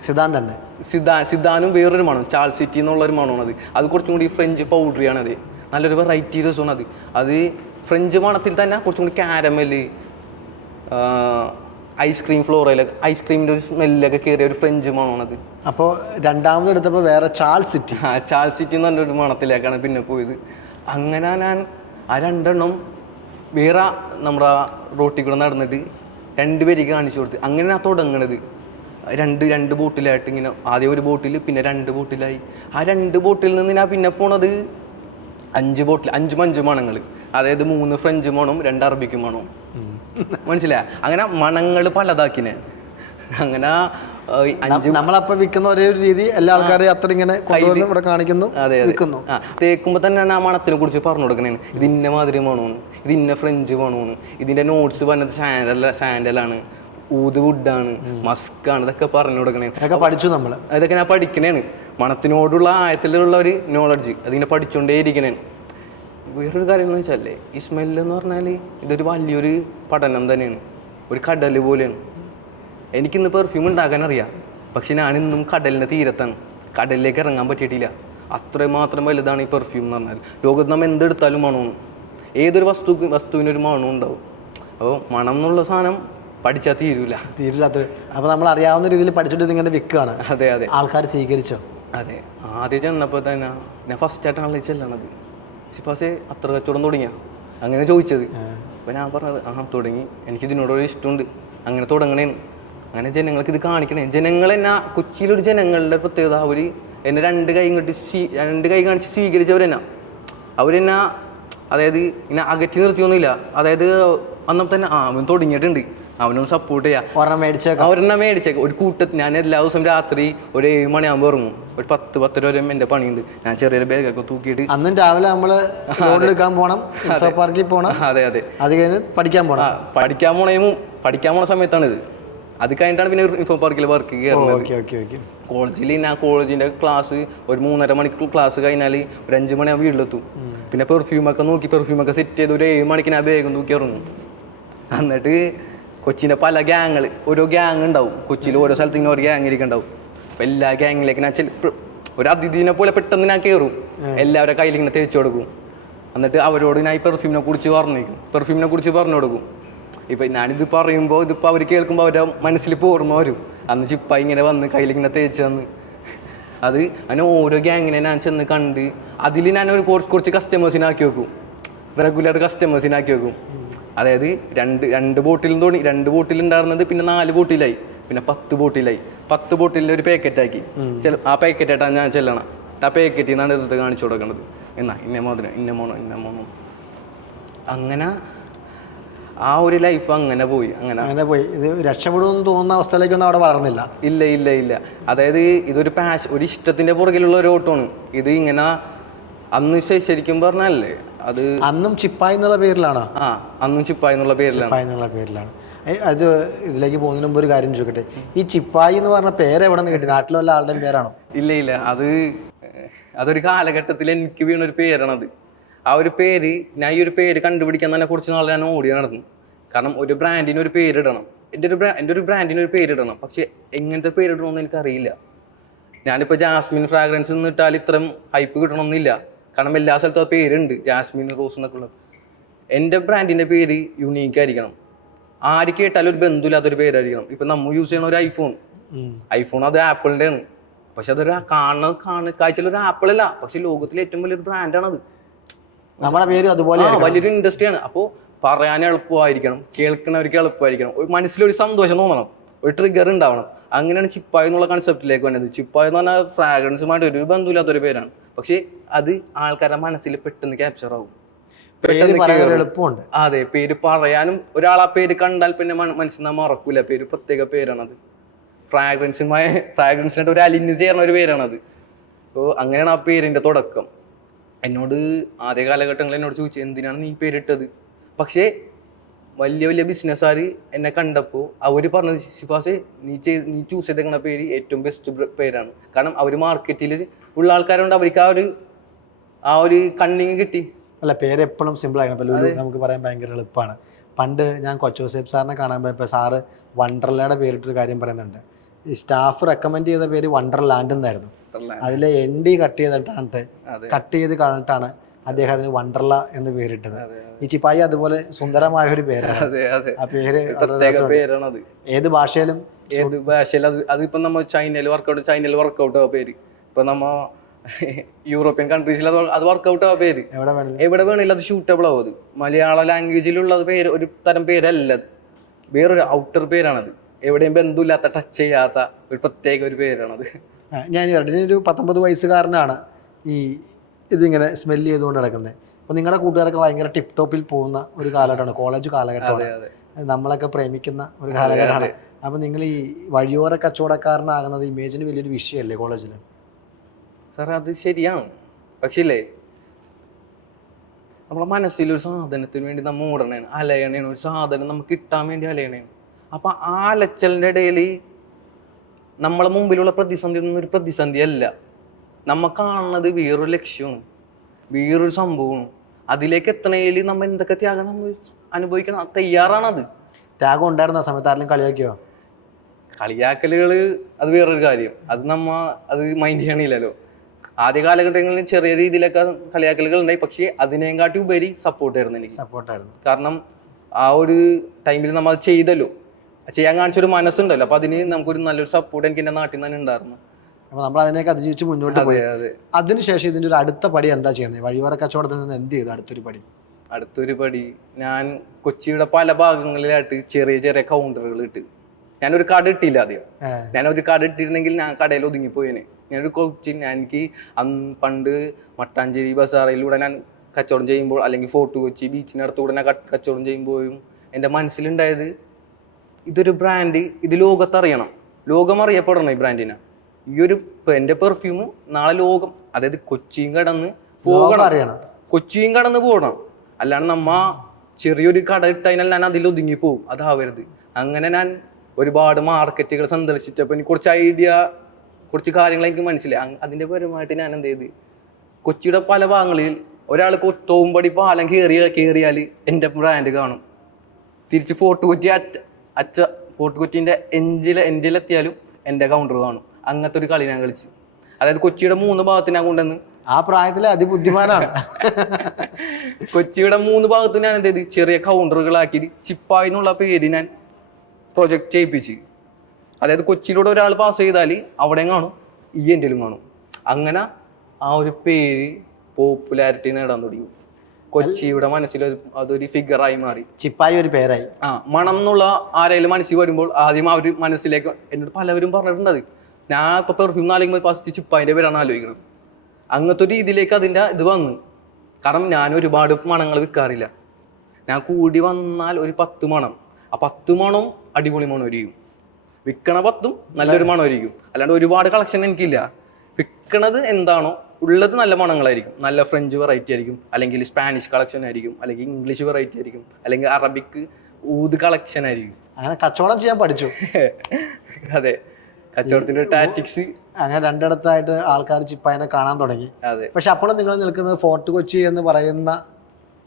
സിദാൻ തന്നെ, സിദാനും വേറൊരു മണം, ചാൾ സിറ്റി എന്നുള്ളൊരു മണമാണ്. അത് കുറച്ചും കൂടി ഫ്രഞ്ച് പൗഡറിയാണ്. അത് നല്ലൊരു വെറൈറ്റി രസമാണ്. അത് ഫ്രഞ്ച് മണത്തിൽ തന്നെ കുറച്ചും കൂടി കാരമല്, ഐസ്ക്രീം ഫ്ലോറയിലൊക്കെ ഐസ്ക്രീമിൻ്റെ ഒരു സ്മെല്ലൊക്കെ കയറിയ ഒരു ഫ്രഞ്ച് മണമാണത്. അപ്പോൾ രണ്ടാമത് എടുത്തപ്പോൾ വേറെ ചാൾ സിറ്റി എന്ന് പറഞ്ഞൊരു മണത്തിലേക്കാണ് പിന്നെ പോയത്. അങ്ങനെ ഞാൻ ആ 2 എണ്ണം വേറെ നമ്മുടെ റോട്ടിൽ കൂടെ നടന്നിട്ട് 2 പേർക്ക് കാണിച്ചു കൊടുത്ത്. അങ്ങനെ ഞാൻ തുടങ്ങണത്. രണ്ട് ബോട്ടിലായിട്ട് ഇങ്ങനെ, ആദ്യം ഒരു ബോട്ടിൽ, പിന്നെ 2 ബോട്ടിലായി. ആ 2 ബോട്ടിൽ നിന്ന് ഞാൻ പിന്നെ പോണത് 5 ബോട്ടിൽ, 5 മണങ്ങൾ. അതായത് 3 ഫ്രഞ്ച് മണവും 2 അറബിക്ക് മണവും. മനസ്സിലായ? അങ്ങനെ മണങ്ങൾ പലതാക്കിനെ. അങ്ങനെ നമ്മളപ്പോ വിൽക്കുന്ന ഒരേ ഒരു രീതി എല്ലാ ആൾക്കാരെയും അത്ര ഇങ്ങനെ ഇവിടെ കാണിക്കുന്നു. വിൽക്കുന്നു. തേക്കുമ്പോ തന്നെ ആ മണത്തിനെ കുറിച്ച് പറഞ്ഞു കൊടുക്കണേ. ഇത് ഇന്ന മാതിരി മണമാണ്, ഇത് ഇന്ന ഫ്രഞ്ച് മണമാണ്, ഇതിന്റെ നോട്ട്സ് പറഞ്ഞത് സാൻഡലാണ്, ഊത് വുഡാണ്, മസ്കാണ്, ഇതൊക്കെ പറഞ്ഞു കൊടുക്കണേ. അതൊക്കെ പഠിച്ചു നമ്മൾ. അതൊക്കെ ഞാൻ പഠിക്കണേണ്. മണത്തിനോടുള്ള ആയത്തിലുള്ള ഒരു നോളജ് അതിനെ പഠിച്ചുകൊണ്ടേ ഇരിക്കണേ. വേറൊരു കാര്യം എന്ന് വെച്ചാലേ ഈ സ്മെല്ല് എന്ന് പറഞ്ഞാൽ ഇതൊരു വലിയൊരു പഠനം തന്നെയാണ്, ഒരു കടൽ പോലെയാണ്. എനിക്കിന്ന് പെർഫ്യൂം ഉണ്ടാക്കാൻ അറിയാം, പക്ഷെ ഞാനിന്നും കടലിൻ്റെ തീരത്താണ്, കടലിലേക്ക് ഇറങ്ങാൻ പറ്റിയിട്ടില്ല. അത്രമാത്രം വലുതാണ് ഈ പെർഫ്യൂം എന്ന് പറഞ്ഞാൽ. ലോകത്ത് നമ്മൾ എന്തെടുത്താലും മണമാണ്, ഏതൊരു വസ്തുവിനൊരു മണം ഉണ്ടാവും. അപ്പോൾ മണം എന്നുള്ള സാധനം പഠിച്ചാൽ തീരില്ലാത്തൊരു. അപ്പോൾ നമ്മൾ അറിയാവുന്ന രീതിയിൽ പഠിച്ചിട്ട് ഇങ്ങനെ വിൽക്കുകയാണ്. അതെ അതെ. ആൾക്കാർ സ്വീകരിച്ചോ? അതെ, ആദ്യം ചെന്നപ്പോൾ തന്നെ ഞാൻ ഫസ്റ്റായിട്ടാണല്ലോ ചെല്ലണത്. ഷിഫാസെ അത്ര കച്ചവടം തുടങ്ങിയ അങ്ങനെ ചോദിച്ചത്. അപ്പോൾ ഞാൻ പറഞ്ഞത് തുടങ്ങി, എനിക്ക് ഇതിനോടൊരു ഇഷ്ടമുണ്ട്, അങ്ങനെ തുടങ്ങണേന്ന്. അങ്ങനെ ജനങ്ങൾക്ക് ഇത് കാണിക്കണേ. ജനങ്ങളെന്നാ കൊച്ചിയിലൊരു ജനങ്ങളുടെ പ്രത്യേകത, അവർ എന്നെ രണ്ട് കൈ കാണിച്ച് സ്വീകരിച്ചവരെന്നാ. അവരെന്നാ അതായത് ഇങ്ങനെ അകറ്റി നിർത്തിയൊന്നുമില്ല. അതായത് അന്നപ്പം തന്നെ അവൻ തുടങ്ങിയിട്ടുണ്ട്, അവനൊന്ന് സപ്പോർട്ട് ചെയ്യാം, ഒരെണ്ണം മേടിച്ചേക്കാം. ഒരു കൂട്ടത്തിൽ ഞാൻ എല്ലാ ദിവസവും രാത്രി ഒരു 7 മണിയാകുമ്പോൾ ഇറങ്ങും. ഒരു 10-10 വരെ എൻ്റെ പണിയുണ്ട്. ഞാൻ ചെറിയൊരു ബാഗൊക്കെ തൂക്കിയിട്ട് അന്നും രാവിലെ നമ്മൾ എടുക്കാൻ പോകണം, പാർക്കിൽ പോകണം. അതെ അതെ. അത് കഴിഞ്ഞ് പഠിക്കാൻ പഠിക്കാൻ പോണ സമയത്താണിത്. അത് കഴിഞ്ഞിട്ടാണ് പിന്നെ ഇൻഫോ പാർക്കിൽ വർക്ക് ചെയ്യുന്നത്. കോളേജിൽ ഞാൻ കോളേജിൻ്റെ ക്ലാസ് ഒരു 3.5 മണിക്കൂർ ക്ലാസ് കഴിഞ്ഞാൽ ഒരു 5 മണിയാകുമ്പോൾ വീട്ടിലെത്തും. പിന്നെ പെർഫ്യൂമൊക്കെ സെറ്റ് ചെയ്ത് ഒരു 7 മണിക്ക് ഞാൻ വേഗം തൂക്കി ഇറങ്ങും. എന്നിട്ട് കൊച്ചിൻ്റെ പല ഗ്യാങ്ങൾ, ഓരോ ഗ്യാങ് ഉണ്ടാവും കൊച്ചിയിൽ, ഓരോ സ്ഥലത്ത് ഇങ്ങനെ ഒരു ഗ്യാങ് ഇരിക്കുന്നുണ്ടാവും. അപ്പോൾ എല്ലാ ഗ്യാങ്ങിലേക്ക് ഞാൻ ഒരു അതിഥിനെ പോലെ പെട്ടെന്ന് ഞാൻ കയറും, എല്ലാവരുടെ കയ്യിൽ ഇങ്ങനെ തേച്ച് കൊടുക്കും. എന്നിട്ട് അവരോട് ഞാൻ ഈ പെർഫ്യൂമിനെ കുറിച്ച് പറഞ്ഞു കൊടുക്കും. ഇപ്പം ഞാനിത് പറയുമ്പോൾ ഇതിപ്പോൾ അവർ കേൾക്കുമ്പോൾ അവരുടെ മനസ്സിൽ ഓർമ്മ വരും, അന്ന് ചിപ്പായി ഇങ്ങനെ വന്ന് കയ്യിലിങ്ങനെ തേച്ച് തന്ന്. അങ്ങനെ ഓരോ ഗ്യാങ്ങിനെ ഞാൻ ചെന്ന് കണ്ട് അതിൽ ഞാൻ ഒരു കുറച്ച് കസ്റ്റമേഴ്സിനാക്കി വെക്കും, റെഗുലർ കസ്റ്റമേഴ്സിനാക്കി വെക്കും. അതായത് രണ്ട് ബോട്ടിലുണ്ടായിരുന്നത് പിന്നെ 4 ബോട്ടിലായി, പിന്നെ 10 ബോട്ടിലായി. 10 ബോട്ടിലിൽ ഒരു പാക്കറ്റാക്കി. ആ പാക്കറ്റായിട്ടാണ് ഞാൻ ചെല്ലണം. ആ പാക്കറ്റിൽ നിന്നാണ് എടുത്ത് കാണിച്ചു കൊടുക്കുന്നത്. എന്നാ ഇന്ന മോണോ അങ്ങനെ ആ ഒരു ലൈഫ് അങ്ങനെ പോയി. ഇത് രക്ഷപ്പെടുമെന്ന് തോന്നുന്ന അവസ്ഥയിലേക്കൊന്നും അവിടെ വളർന്നില്ല. ഇല്ല. അതായത് ഇതൊരു ഒരു ഇഷ്ടത്തിന്റെ പുറകിലുള്ള ഒരു ഓട്ടമാണ് ഇത്. ഇങ്ങനെ അന്ന് ശരിക്കും പറഞ്ഞല്ലേ അത് അന്നും ചിപ്പായി എന്നുള്ള പേരിലാണോ? അന്നും ചിപ്പായി എന്നുള്ള പേരിലാണ്. അത് ഇതിലേക്ക് പോകുന്നതിന് മുമ്പ് ഒരു കാര്യം ചോദിക്കട്ടെ, ഈ ചിപ്പായി എന്ന് പറഞ്ഞ പേര് എവിടെ നിന്ന് കിട്ടി? നാട്ടിലെ വല്ല ആളുടെയും പേരാണോ? ഇല്ല, അതൊരു കാലഘട്ടത്തിൽ എനിക്ക് വീണൊരു പേരാണത്. ആ ഒരു പേര്, ഞാൻ ഈ ഒരു പേര് കണ്ടുപിടിക്കാൻ തന്നെ കുറച്ച് നാൾ ഞാൻ ഓടി നടന്നു. കാരണം ഒരു ബ്രാൻഡിന് ഒരു പേരിടണം, എൻ്റെ ഒരു ബ്രാൻഡിന് ഒരു പേരിടണം. പക്ഷെ എങ്ങനത്തെ പേരിടണമെന്ന് എനിക്കറിയില്ല. ഞാനിപ്പോൾ ജാസ്മിൻ ഫ്രാഗ്രൻസ് ഇട്ടാൽ ഇത്രയും ഹൈപ്പ് കിട്ടണമെന്നില്ല. കാരണം എല്ലാ സ്ഥലത്തും ആ പേരുണ്ട്, ജാസ്മിൻ റോസ് എന്നൊക്കെ ഉള്ളത്. എൻ്റെ ബ്രാൻഡിൻ്റെ പേര് യുണീക്ക് ആയിരിക്കണം. ആര് കേട്ടാലും ഒരു ബന്ധമില്ലാത്തൊരു പേരായിരിക്കണം. ഇപ്പം നമ്മൾ യൂസ് ചെയ്യണ ഒരു ഐഫോൺ അത് ആപ്പിളിൻ്റെ ആണ്. പക്ഷെ അതൊരു കാഴ്ചയിലൊരു ആപ്പിളല്ല, പക്ഷെ ലോകത്തിലെ ഏറ്റവും വലിയൊരു ബ്രാൻഡാണത്. നമ്മുടെ പേര് അതുപോലെ വലിയൊരു ഇൻഡസ്ട്രിയാണ്. അപ്പോൾ പറയാൻ എളുപ്പമായിരിക്കണം, കേൾക്കുന്നവർക്ക് എളുപ്പമായിരിക്കണം, ഒരു മനസ്സിലൊരു സന്തോഷം തോന്നണം, ഒരു ട്രിഗർ ഉണ്ടാവണം. അങ്ങനെയാണ് ചിപ്പായി എന്നുള്ള കൺസെപ്റ്റിലേക്ക് വന്നത്. ചിപ്പായി എന്ന് പറഞ്ഞാൽ ഫ്രാഗ്രൻസുമായിട്ട് ഒരു ബന്ധമില്ലാത്തൊരു പേരാണ്. പക്ഷെ അത് ആൾക്കാരുടെ മനസ്സിൽ പെട്ടെന്ന് ക്യാപ്ചർ ആവും, എളുപ്പമുണ്ട്. അതെ, പേര് പറയാനും ഒരാൾ ആ പേര് കണ്ടാൽ പിന്നെ മനസ്സിൽ നിന്ന് മറക്കൂല. പേര് പ്രത്യേക പേരാണത്. ഫ്രാഗ്രൻസിനായിട്ട് ഒരു അലിഞ്ഞ് ചേർന്ന ഒരു പേരാണത്. അപ്പോൾ അങ്ങനെയാണ് ആ പേരിൻ്റെ തുടക്കം. എന്നോട് ആദ്യ കാലഘട്ടങ്ങളിൽ എന്നോട് ചോദിച്ചു എന്തിനാണ് നീ പേരിട്ടത്. പക്ഷേ വലിയ ബിസിനസ്സുകാർ എന്നെ കണ്ടപ്പോൾ അവർ പറഞ്ഞത്, ഷിഫാസെ നീ ചൂസ് ചെയ്തേക്കുന്ന പേര് ഏറ്റവും ബെസ്റ്റ് പേരാണ്. കാരണം അവർ മാർക്കറ്റിൽ ഉള്ള ആൾക്കാരുണ്ട്, അവർക്ക് ആ ഒരു കണ്ണിങ് കിട്ടി. അല്ല, പേര് എപ്പോഴും സിമ്പിൾ ആയിരുന്നു. നമുക്ക് പറയാൻ ഭയങ്കര എളുപ്പമാണ്. പണ്ട് ഞാൻ കൊച്ചോസേബ് സാറിനെ കാണാൻ പോയപ്പോൾ സാറ് വണ്ടർലയുടെ പേരിട്ടൊരു കാര്യം പറയുന്നുണ്ട്. ഈ സ്റ്റാഫ് റെക്കമെൻഡ് ചെയ്ത പേര് വണ്ടർലാൻഡ് എന്നായിരുന്നു. അതിലെ ND കട്ട് ചെയ്ത് കളഞ്ഞിട്ടാണ് അദ്ദേഹത്തിന് വണ്ടർല എന്ന് പേരിട്ടത്. ഈ ചിപ്പായി അതുപോലെ സുന്ദരമായ ഒരു പേരാണ്. ആ പേര് ഏത് ഭാഷയിലും അതിപ്പോ നമ്മ ചൈനയിൽ വർക്കൗട്ട് ആ പേര്. ഇപ്പൊ നമ്മ യൂറോപ്യൻ കൺട്രീസിൽ അത് വർക്കൗട്ട് ആ പേര് എവിടെ വേണമെങ്കിലും അത് ഷൂട്ടബിൾ ആവും. അത് മലയാള ലാംഗ്വേജിലുള്ള പേര്, ഒരു തരം പേരല്ല അത്, വേറൊരു ഔട്ടർ പേരാണത്. എവിടെയും ബന്ധമില്ലാത്ത, ടച്ച് ചെയ്യാത്ത ഒരു പ്രത്യേക ഒരു പേരാണത്. ഒരു 19 വയസ്സുകാരനാണ് ഈ ഇതിങ്ങനെ സ്മെല്ല് ചെയ്തുകൊണ്ട് നടക്കുന്നത്. അപ്പോൾ നിങ്ങളുടെ കൂട്ടുകാരൊക്കെ ഭയങ്കര ടിപ്പ് ടോപ്പിൽ പോകുന്ന ഒരു കാലഘട്ടമാണ്, കോളേജ് കാലഘട്ടമാണ്, നമ്മളൊക്കെ പ്രേമിക്കുന്ന ഒരു കാലഘട്ടമാണ്. അപ്പോൾ നിങ്ങൾ ഈ വഴിയോര കച്ചവടക്കാരനാകുന്നത് ഇമേജിന് വലിയൊരു വിഷയമല്ലേ കോളേജിൽ? സാർ അത് ശരിയാണ്. പക്ഷേ ഇല്ലേ, നമ്മളെ മനസ്സിലൊരു സാധനത്തിന് വേണ്ടി നമ്മൾ ഓടണേണ്, അലയണേണ്. ഒരു സാധനം നമുക്ക് കിട്ടാൻ വേണ്ടി അലയണേണ്. അപ്പം ആ അലച്ചലിൻ്റെ ഇടയിൽ നമ്മളെ മുമ്പിലുള്ള പ്രതിസന്ധി ഒന്നും ഒരു പ്രതിസന്ധി അല്ല. നമ്മ കാണുന്നത് വേറൊരു ലക്ഷ്യമാണ്, വേറൊരു സംഭവമാണ്. അതിലേക്ക് എത്തണേൽ നമ്മൾ എന്തൊക്കെ ത്യാഗം നമ്മൾ അനുഭവിക്കണം, തയ്യാറാണത്. ത്യാഗം ഉണ്ടായിരുന്ന സമയത്ത് ആരെങ്കിലും കളിയാക്കിയോ? കളിയാക്കലുകൾ അത് വേറൊരു കാര്യം, അത് മൈൻഡ് ചെയ്യണില്ലല്ലോ. ആദ്യ കാലഘട്ടങ്ങളിൽ ചെറിയ രീതിയിലൊക്കെ കളിയാക്കലുകൾ ഉണ്ടായി, പക്ഷേ അതിനെക്കാട്ടി ഉപരി സപ്പോർട്ടായിരുന്നു എനിക്ക്. സപ്പോർട്ടായിരുന്നു. കാരണം ആ ഒരു ടൈമിൽ നമ്മൾ അത് ചെയ്തല്ലോ, ചെയ്യാൻ കാണിച്ചൊരു മനസ്സുണ്ടല്ലോ, അപ്പൊ അതിന് നമുക്കൊരു നല്ലൊരു സപ്പോർട്ട് എനിക്ക് എൻ്റെ നാട്ടിൽ നിന്ന് തന്നെ ഉണ്ടായിരുന്നു. അപ്പൊ നമ്മൾ അതിനെയൊക്കെ അതിജീവിച്ച് മുന്നോട്ട് പോയി. അതിനുശേഷം ഇതിന്റെ ഒരു അടുത്ത പടി എന്താ ചെയ്യുന്നത്? വഴിയോര കച്ചവടത്തിൽ നിന്ന് എന്ത് ചെയ്തു അടുത്തൊരു പടി? ഞാൻ കൊച്ചിയുടെ പല ഭാഗങ്ങളിലായിട്ട് ചെറിയ ചെറിയ കൗണ്ടറുകൾ ഇട്ട്. ഞാനൊരു കട ഇട്ടില്ല ആദ്യം. ഞാനൊരു കട ഇട്ടിരുന്നെങ്കിൽ ഞാൻ കടയിൽ ഒതുങ്ങിപ്പോയേനെ. ഞാനൊരു എനിക്ക് പണ്ട് മട്ടാഞ്ചേരി ബസാറിലൂടെ ഞാൻ കച്ചവടം ചെയ്യുമ്പോൾ, അല്ലെങ്കിൽ ഫോർട്ട് കൊച്ചി ബീച്ചിനടുത്തൂടെ ഞാൻ കച്ചവടം ചെയ്യുമ്പോഴും എൻ്റെ മനസ്സിലുണ്ടായത് ഇതൊരു ബ്രാൻഡ്, ഇത് ലോകത്തറിയണം, ലോകം അറിയപ്പെടണം ഈ ബ്രാൻഡിനെ. ഈ ഒരു എൻ്റെ പെർഫ്യൂം നാളെ ലോകം, അതായത് കൊച്ചിയും കടന്ന് പോകണം, കൊച്ചിയും കടന്ന് പോകണം. അല്ലാണ്ട് നമ്മ ചെറിയൊരു കട ഇട്ടതിനാൽ ഞാൻ അതിൽ ഒതുങ്ങിപ്പോവും, അതാവരുത്. അങ്ങനെ ഞാൻ ഒരുപാട് മാർക്കറ്റുകൾ സന്ദർശിച്ചപ്പോൾ എനിക്ക് കുറച്ച് കാര്യങ്ങൾ എനിക്ക് മനസ്സിലായി. അതിൻ്റെ പരമായിട്ട് ഞാൻ എന്ത് ചെയ്ത്, കൊച്ചിയുടെ പല ഭാഗങ്ങളിൽ ഒരാൾ തോമ്പടി പാലം കയറിയാൽ എൻ്റെ ബ്രാൻഡ് കാണും. തിരിച്ച് ഫോർട്ട് കൊച്ചിൻ്റെ എൻഡിലെത്തിയാലും എൻ്റെ കൗണ്ടർ കാണും. അങ്ങനത്തെ ഒരു കളി ഞാൻ കളിച്ച്, അതായത് കൊച്ചിയുടെ 3 ഭാഗത്ത് ഞാൻ കൊണ്ടുവന്ന്. ആ പ്രായത്തിലെ അതിബുദ്ധിമാനാണ്. കൊച്ചിയുടെ 3 ഭാഗത്ത് ഞാൻ എന്ത് ചെയ്ത് ചെറിയ കൗണ്ടറുകളാക്കി ചിപ്പായി എന്നുള്ള പേര് ഞാൻ പ്രൊജക്റ്റ് ചെയ്യിപ്പിച്ച്. അതായത് കൊച്ചിയിലൂടെ ഒരാൾ പാസ് ചെയ്താൽ അവിടെയും കാണും, ഈ എൻ്റെലും കാണും. അങ്ങനെ ആ ഒരു പേര് പോപ്പുലാരിറ്റി നേടാൻ തുടങ്ങി. കൊച്ചിയുടെ മനസ്സിൽ അതൊരു ഫിഗറായി മാറി, ചിപ്പായി ഒരു പേരായി. മണം എന്നുള്ള ആരെങ്കിലും മനസ്സിൽ വരുമ്പോൾ ആദ്യം അവർ മനസ്സിലേക്ക്, എന്നോട് പലവരും പറഞ്ഞിട്ടുണ്ടത്, ഞാൻ ഇപ്പൊ പെർഫ്യൂം ആലോചിക്കുമ്പോൾ ഫസ്റ്റ് ചിപ്പായിന്റെ പേരാണ് ആലോചിക്കുന്നത്. അങ്ങനത്തെ ഒരു രീതിയിലേക്ക് അതിൻ്റെ ഇത് വന്നു. കാരണം ഞാൻ ഒരുപാട് മണങ്ങൾ വിൽക്കാറില്ല. ഞാൻ കൂടി വന്നാൽ ഒരു 10 മണം, ആ 10 മണവും അടിപൊളി മണമായിരിക്കും. വിൽക്കണ 10ഉം നല്ലൊരു മണമായിരിക്കും. അല്ലാണ്ട് ഒരുപാട് കളക്ഷൻ എനിക്കില്ല. വിൽക്കണത് എന്താണോ ഉള്ളത് നല്ല മണങ്ങളായിരിക്കും. നല്ല ഫ്രഞ്ച് വെറൈറ്റി ആയിരിക്കും, അല്ലെങ്കിൽ സ്പാനിഷ് കളക്ഷൻ ആയിരിക്കും, അല്ലെങ്കിൽ ഇംഗ്ലീഷ് വെറൈറ്റി ആയിരിക്കും, അല്ലെങ്കിൽ അറബിക് ഊത് കളക്ഷൻ ആയിരിക്കും. അങ്ങനെ കച്ചവടം ചെയ്യാൻ പഠിച്ചു. അതെ, കച്ചവടത്തിന്റെ ടാറ്റിക്സ്. അങ്ങനെ രണ്ടിടത്തായിട്ട് ആൾക്കാർ ചിപ്പായനെ കാണാൻ തുടങ്ങി. അതെ. പക്ഷെ അപ്പോഴും നിങ്ങൾ നിൽക്കുന്നത് ഫോർട്ട് കൊച്ചി എന്ന് പറയുന്ന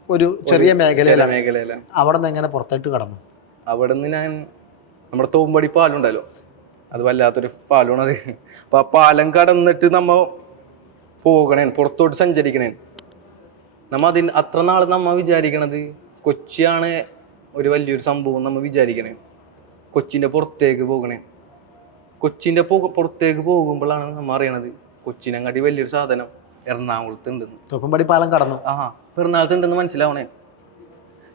ഒരു ചെറിയ മേഖലയിലാണ്. അവിടെ നിന്ന് എങ്ങനെ പുറത്തോട്ട് കടന്നു? അവിടെ നിന്ന് ഞാൻ നമ്മുടെ തോമ്പടി പാലുണ്ടല്ലോ, അത് വല്ലാത്തൊരു പാലമാണ് അത്. അപ്പൊ ആ പാലം കടന്നിട്ട് നമ്മ പോകണേ, പുറത്തോട്ട് സഞ്ചരിക്കണേ. നമ്മ അത്ര നാൾ നമ്മ വിചാരിക്കണത് കൊച്ചിയാണ് ഒരു വലിയൊരു സംഭവം നമ്മ വിചാരിക്കണേ. കൊച്ചിൻ്റെ പുറത്തേക്ക് പോകണേ. കൊച്ചിൻ്റെ പുറത്തേക്ക് പോകുമ്പോഴാണ് നമ്മ അറിയണത് കൊച്ചിനെങ്ങാട്ടി വലിയൊരു സാധനം എറണാകുളത്ത് ഉണ്ടെന്ന്. തോപ്പുംപടി പാലം കടന്നു. എറണാകുളത്ത് ഉണ്ടെന്ന് മനസ്സിലാവണേ.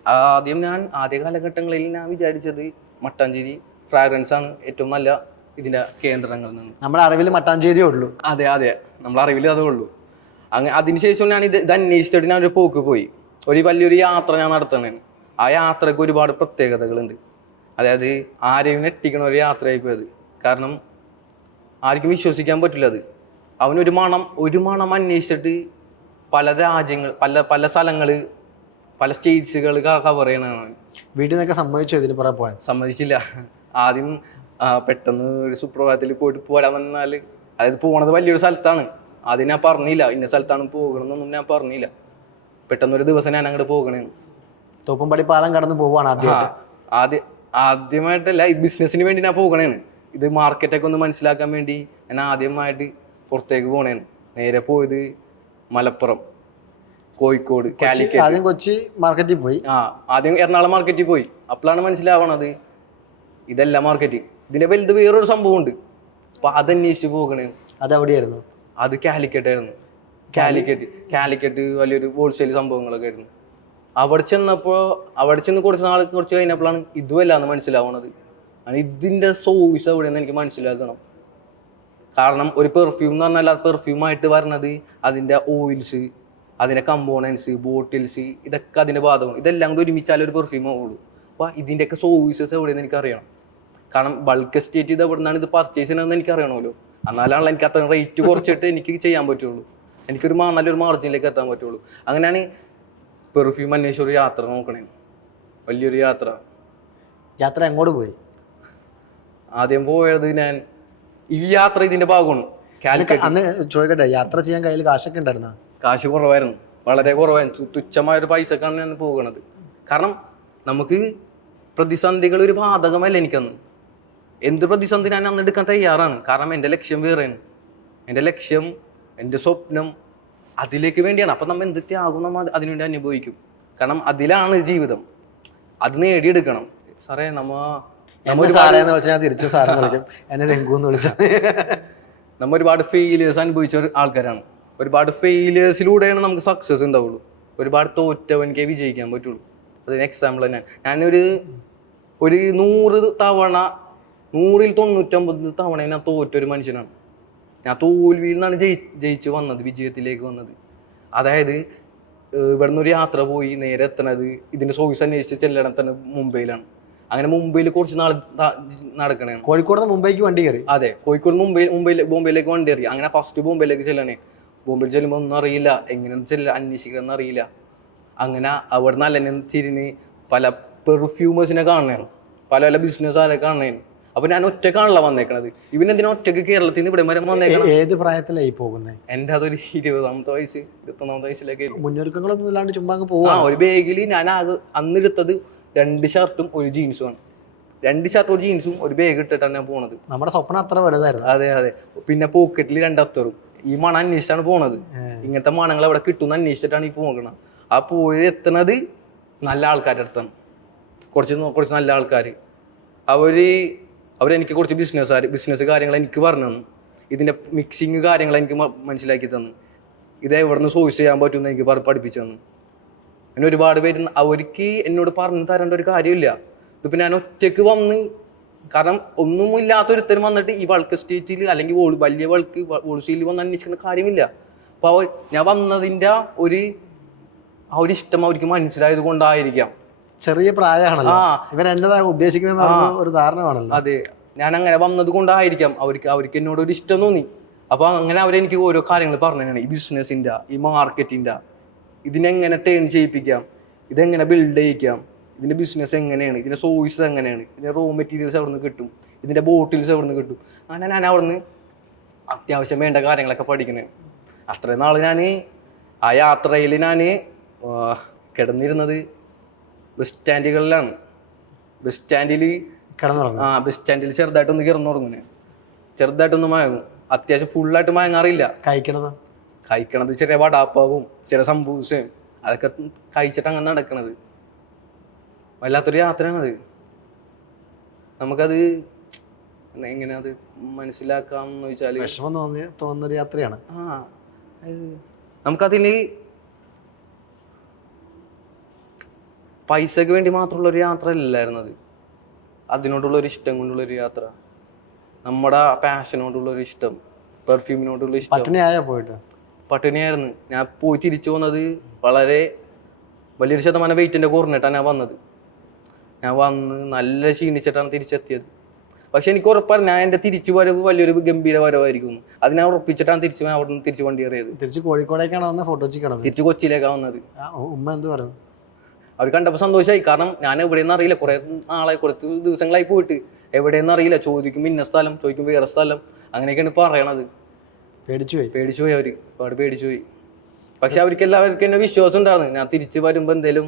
ആദ്യ കാലഘട്ടങ്ങളിൽ ഞാൻ വിചാരിച്ചത് മട്ടാഞ്ചേരി ഫ്രാഗ്രൻസ് ആണ് ഏറ്റവും നല്ല ഇതിന്റെ കേന്ദ്രങ്ങളിൽ നിന്ന്. നമ്മുടെ അറിവിൽ മട്ടാഞ്ചേരിയേ ഉള്ളൂ. അതെ, നമ്മുടെ അറിവിൽ അതേ ഉള്ളൂ. അതിനുശേഷം ഞാൻ ഇത് അന്വേഷിച്ചിട്ട് ഞാൻ ഒരു പോക്ക് പോയി. വലിയൊരു യാത്ര ഞാൻ നടത്തണേ. ആ യാത്രക്ക് ഒരുപാട് പ്രത്യേകതകളുണ്ട്. അതായത് ആരെയും ഞെട്ടിക്കണ ഒരു യാത്രയായി പോയത്. കാരണം ആർക്കും വിശ്വസിക്കാൻ പറ്റില്ല അത്. അവനൊരു മണം അന്വേഷിച്ചിട്ട് പല രാജ്യങ്ങൾ, പല സ്ഥലങ്ങൾ, പല സ്റ്റേറ്റ്സുകൾ കവർ ചെയ്യണതാണ്. വീട്ടിൽ നിന്നൊക്കെ സമ്മതിച്ചു ഇതിന് പുറകെ പോകാൻ? സമ്മതിച്ചില്ല. ആദ്യം പെട്ടെന്ന് ഒരു സുപ്രഭാതത്തിൽ പോയിട്ട് പോരാൻ വന്നാൽ, അതായത് പോണത് വലിയൊരു സ്ഥലത്താണ്, ആദ്യം ഞാൻ പറഞ്ഞില്ല ഇന്ന സ്ഥലത്താണ് പോകണമെന്നൊന്നും ഞാൻ പറഞ്ഞില്ല. പെട്ടെന്നൊരു ദിവസം ഞാൻ അങ്ങോട്ട് പോകണേ. തോപ്പുംപടി പാലം കടന്ന് പോവാണ് ആദ്യമായിട്ടല്ല, ഈ ബിസിനസ്സിന് വേണ്ടി ഞാൻ പോകണേണ്. ഇത് മാർക്കറ്റൊക്കെ ഒന്ന് മനസ്സിലാക്കാൻ വേണ്ടി ഞാൻ ആദ്യമായിട്ട് പുറത്തേക്ക് പോകണേണ്. നേരെ പോയത് മലപ്പുറം, കോഴിക്കോട്, കാലിക്കറ്റ്. ആദ്യം കൊച്ചി മാർക്കറ്റിൽ പോയി. ആദ്യം എറണാകുളം മാർക്കറ്റിൽ പോയി. അപ്പോഴാണ് മനസ്സിലാവണത് ഇതല്ല മാർക്കറ്റ്, ഇതിന്റെ വലുത് വേറൊരു സംഭവം ഉണ്ട്. അപ്പൊ അതന്വേഷിച്ച് പോകണേ. അതെവിടെയായിരുന്നു? അത് കാലിക്കറ്റ് ആയിരുന്നു. കാലിക്കറ്റ് വലിയൊരു ഹോൾസെയിൽ സംഭവങ്ങളൊക്കെ ആയിരുന്നു. അവിടെ ചെന്ന് കുറച്ച് കഴിഞ്ഞപ്പോഴാണ് ഇതുമല്ലാന്ന് മനസ്സിലാവണത്. ഇതിന്റെ സോഴ്സ് എവിടെയെന്ന് എനിക്ക് മനസ്സിലാക്കണം. കാരണം ഒരു പെർഫ്യൂം എന്ന് പറഞ്ഞാൽ പെർഫ്യൂമായിട്ട് വരണത് അതിന്റെ ഓയിൽസ്, അതിന്റെ കമ്പോണൻസ്, ബോട്ടിൽസ്, ഇതൊക്കെ അതിന്റെ ഭാഗമാണ്. ഇതെല്ലാം കൂടി ഒരുമിച്ചാലും ഒരു പെർഫ്യൂം ആവുള്ളൂ. അപ്പൊ ഇതിന്റെയൊക്കെ സോഴ്സസ് എവിടെയെന്ന് എനിക്ക് അറിയണം. കാരണം ബൾക്ക് എസ്റ്റേറ്റ് ഇത് എവിടെ നിന്നാണ് ഇത് പർച്ചേസ് ചെയ്യണമെന്ന് എനിക്ക് അറിയണമല്ലോ. എന്നാലാണല്ലോ എനിക്ക് അത്ര റേറ്റ് കുറച്ചിട്ട് എനിക്ക് ചെയ്യാൻ പറ്റുള്ളൂ. എനിക്കൊരു നല്ലൊരു മാർജിനിലേക്ക് എത്താൻ പറ്റുള്ളൂ. അങ്ങനെയാണ് പെർഫ്യൂം അന്വേഷിച്ച ഒരു യാത്ര നോക്കണേ. വലിയൊരു യാത്ര എങ്ങോട്ട് പോയി? ആദ്യം പോയത് ഈ യാത്ര ഇതിന്റെ ഭാഗമാണ്. അന്ന് ചോദിക്കട്ടെ, യാത്ര ചെയ്യാൻ കയ്യിൽ കാശൊക്കെ ഉണ്ടായിരുന്ന? കാശ് കുറവായിരുന്നു. വളരെ കുറവാണ്. തുച്ഛമായൊരു പൈസക്കാണ് ഞാൻ പോകുന്നത്. കാരണം നമുക്ക് പ്രതിസന്ധികൾ ഒരു ബാധകമല്ല എനിക്കന്ന്. എന്ത് പ്രതിസന്ധി ഞാൻ അന്ന് എടുക്കാൻ തയ്യാറാണ്. കാരണം എൻ്റെ ലക്ഷ്യം വേറെയാണ്. എൻ്റെ ലക്ഷ്യം, എൻ്റെ സ്വപ്നം അതിലേക്ക് വേണ്ടിയാണ്. അപ്പം നമ്മൾ എന്ത് ത്യാഗം നമ്മൾ അതിനുവേണ്ടി അനുഭവിക്കും. കാരണം അതിലാണ് ജീവിതം. അത് നേടിയെടുക്കണം. സാറേ നമ്മ ഒരുപാട് ഫെയിലിയേഴ്സ് അനുഭവിച്ച ആൾക്കാരാണ്. ഒരുപാട് ഫെയിലിയേഴ്സിലൂടെയാണ് നമുക്ക് സക്സസ് ഉണ്ടാവുള്ളൂ. ഒരുപാട് തോറ്റവൻക്കേ വിജയിക്കാൻ പറ്റുള്ളൂ. അതിന് എക്സാമ്പിൾ ഞാനൊരു 100 തവണ 199 തവണ ഞാൻ തോറ്റൊരു മനുഷ്യനാണ്. ഞാൻ തോൽവിയിൽ നിന്നാണ് ജയിച്ച് വന്നത്, വിജയത്തിലേക്ക് വന്നത്. അതായത് ഇവിടുന്ന് ഒരു യാത്ര പോയി നേരെ എത്തണത് ഇതിന്റെ സോഴ്സ് അന്വേഷിച്ച് ചെല്ലണം തന്നെ മുംബൈയിലാണ്. അങ്ങനെ മുംബൈയിൽ കുറച്ച് നാൾ നടക്കണേ. കോഴിക്കോട് മുംബൈക്ക് വണ്ടി കയറി. അതെ, കോഴിക്കോട് ബോംബെയിലേക്ക് വണ്ടി കയറി. അങ്ങനെ ഫസ്റ്റ് ബോംബെയിലേക്ക് ചെല്ലണേ. ബോംബെയിൽ ചെല്ലുമ്പോൾ ഒന്നും അറിയില്ല, എങ്ങനെ അന്വേഷിക്കണം അറിയില്ല. അങ്ങനെ അവിടെ നിന്ന് അല്ലെന്നെ തിരിഞ്ഞ് പല പെർഫ്യൂമേഴ്സിനെ കാണണേണ്, പല പല ബിസിനസ്സുകാരെ കാണണേന്. അപ്പൊ ഞാൻ ഒറ്റക്കാണല്ലോ വന്നേക്കണത്. ഇവനെന്തിനാ ഒറ്റക്ക് കേരളത്തിൽ നിന്ന് ഇവിടെ വരെ വന്നേക്കണം? ഏത് പ്രായത്തിലായി പോകുന്നത്? എന്റെ അതൊരു 20ാമത്തെ വയസ്സ് 21ാമത്തെ വയസ്സിലേക്ക്. മുന്നൊരുക്കങ്ങളൊന്നും ഇല്ലാണ്ട് ചുമ്മാ പോവാ. ഒരു ബാഗിൽ ഞാൻ അന്നെടുത്തത് 2 ഷർട്ടും 1 ജീൻസുമാണ്. 2 ഷർട്ടും 1 ജീൻസും ഒരു ബാഗ് ഇട്ടിട്ടാണ് ഞാൻ പോണത്. നമ്മുടെ സ്വപ്നം അത്ര വലുതായിരുന്നു. അതെ അതെ. പിന്നെ പോക്കറ്റിൽ 2 അത്തറും. ഈ മണം അന്വേഷിച്ചാണ് പോണത്. ഇങ്ങനത്തെ മണങ്ങൾ എവിടെ കിട്ടുമെന്ന് അന്വേഷിച്ചിട്ടാണ് ഈ പോകണം. ആ പോയി എത്തണത് നല്ല ആൾക്കാരുടെ അടുത്താണ്. കുറച്ച് നല്ല ആൾക്കാർ. അവരെനിക്ക് കുറച്ച് ബിസിനസ് കാര്യങ്ങൾ എനിക്ക് പറഞ്ഞു തന്നു. ഇതിൻ്റെ മിക്സിങ് കാര്യങ്ങൾ എനിക്ക് മനസ്സിലാക്കി തന്നു. ഇത് എവിടെ നിന്ന് സോഴ്സ് ചെയ്യാൻ പറ്റുമെന്ന് എനിക്ക് പഠിപ്പിച്ചു തന്നു. അങ്ങനെ ഒരുപാട് പേര് അവർക്ക് എന്നോട് പറഞ്ഞു തരേണ്ട ഒരു കാര്യമില്ല. ഇതിപ്പോൾ ഞാൻ ഒറ്റയ്ക്ക് വന്ന്, കാരണം ഒന്നുമില്ലാത്തൊരുത്തരും വന്നിട്ട് ഈ വൾക്ക് സ്റ്റേറ്റിൽ അല്ലെങ്കിൽ വലിയ വൾക്ക് വോൾസ്റ്റേറ്റിൽ വന്ന് അന്വേഷിക്കുന്ന കാര്യമില്ല. അപ്പോൾ ഞാൻ വന്നതിൻ്റെ ആ ഒരു ഇഷ്ടം അവർക്ക് മനസ്സിലായത് കൊണ്ടായിരിക്കാം. ചെറിയ പ്രായമാണല്ലോ, ഇവൻ എന്നതാ ഉദ്ദേശിക്കുന്ന ഒരു ധാരണയാണല്ലോ. അതെ, ഞാൻ അങ്ങനെ വന്നത് കൊണ്ടായിരിക്കാം അവർക്ക് എന്നോട് ഒരു ഇഷ്ടം തോന്നി. അപ്പൊ അങ്ങനെ അവരെനിക്ക് ഓരോ കാര്യങ്ങൾ പറഞ്ഞാണ്. ഈ ബിസിനസിന്റെ, ഈ മാർക്കറ്റിന്റെ, ഇതിനെങ്ങനെ ടേൺ ചെയ്യിപ്പിക്കാം, ഇതെങ്ങനെ ബിൽഡ് ചെയ്യിക്കാം, ഇതിന്റെ ബിസിനസ് എങ്ങനെയാണ്, ഇതിന്റെ സോഴ്സ് എങ്ങനെയാണ്, ഇതിന്റെ റോ മെറ്റീരിയൽസ് എവിടെ നിന്ന് കിട്ടും, ഇതിന്റെ ബോട്ടിൽസ് എവിടെ നിന്ന് കിട്ടും. അങ്ങനെ ഞാൻ അവിടെ നിന്ന് അത്യാവശ്യം വേണ്ട കാര്യങ്ങളൊക്കെ പഠിക്കണേ. അത്രയും നാള് ഞാൻ ആ യാത്രയിൽ ഞാൻ കിടന്നിരുന്നത് ബസ് സ്റ്റാൻഡുകളിലാണ്. ബസ് സ്റ്റാൻഡിൽ ചെറുതായിട്ടൊന്ന് കിടന്നുറങ്ങുന്നേ, ചെറുതായിട്ടൊന്ന് മയങ്ങും. അത്യാവശ്യം ഫുള്ളായിട്ട് മയങ്ങാറില്ല. കഴിക്കണത് ചെറിയ വടാപ്പാവും ചെറിയ സംഭൂസയും അതൊക്കെ കഴിച്ചിട്ട് അങ്ങനെ നടക്കണത്. വല്ലാത്തൊരു യാത്രയാണത്. നമുക്കത് എങ്ങനെ അത് മനസ്സിലാക്കാന്ന് വെച്ചാല് വിഷമം തോന്നുന്നൊരു യാത്രയാണ്. നമുക്കതിന് പൈസക്ക് വേണ്ടി മാത്രമുള്ളൊരു യാത്ര അല്ലായിരുന്നത്. അതിനോടുള്ളൊരു ഇഷ്ടം കൊണ്ടുള്ളൊരു യാത്ര, നമ്മുടെ പാഷനോടുള്ളൊരു ഇഷ്ടം, പെർഫ്യൂമിനോടുള്ള ഇഷ്ടം. പട്ടിണിയായിരുന്നു. ഞാൻ പോയി തിരിച്ചു വന്നത് വളരെ വലിയൊരു ശതമാനം വെയിറ്റിന്റെ കുറഞ്ഞിട്ടാണ് ഞാൻ വന്നത്. ഞാൻ വന്ന് നല്ല ക്ഷീണിച്ചിട്ടാണ് തിരിച്ചെത്തിയത്. പക്ഷെ എനിക്ക് ഉറപ്പാണ് ഞാൻ എൻ്റെ തിരിച്ചു വരവ് വലിയൊരു ഗംഭീര വരവായിരിക്കും. അത് ഞാൻ ഉറപ്പിച്ചിട്ടാണ് അവിടെ നിന്ന് തിരിച്ചു വണ്ടി കയറിയത്. തിരിച്ച് കോഴിക്കോടേക്കാണ് വന്നത്? തിരിച്ച് കൊച്ചിയിലേക്കാണ് വന്നത്. ഉമ്മ എന്ത് പറഞ്ഞു? അവർ കണ്ടപ്പോൾ സന്തോഷമായി. കാരണം ഞാൻ എവിടെയെന്ന് അറിയില്ല, കുറച്ച് ദിവസങ്ങളായി പോയിട്ട് എവിടെയെന്ന് അറിയില്ല. ചോദിക്കുമ്പോൾ ഇന്ന സ്ഥലം, ചോദിക്കുമ്പോൾ വേറെ സ്ഥലം, അങ്ങനെയൊക്കെയാണ് പറയണത്. പേടിച്ചുപോയി അവർ, ഒരുപാട് പേടിച്ചുപോയി. പക്ഷെ അവർക്ക് എല്ലാവർക്കും എന്നെ വിശ്വാസം ഉണ്ടായിരുന്നു. ഞാൻ തിരിച്ചു വരുമ്പോൾ എന്തെങ്കിലും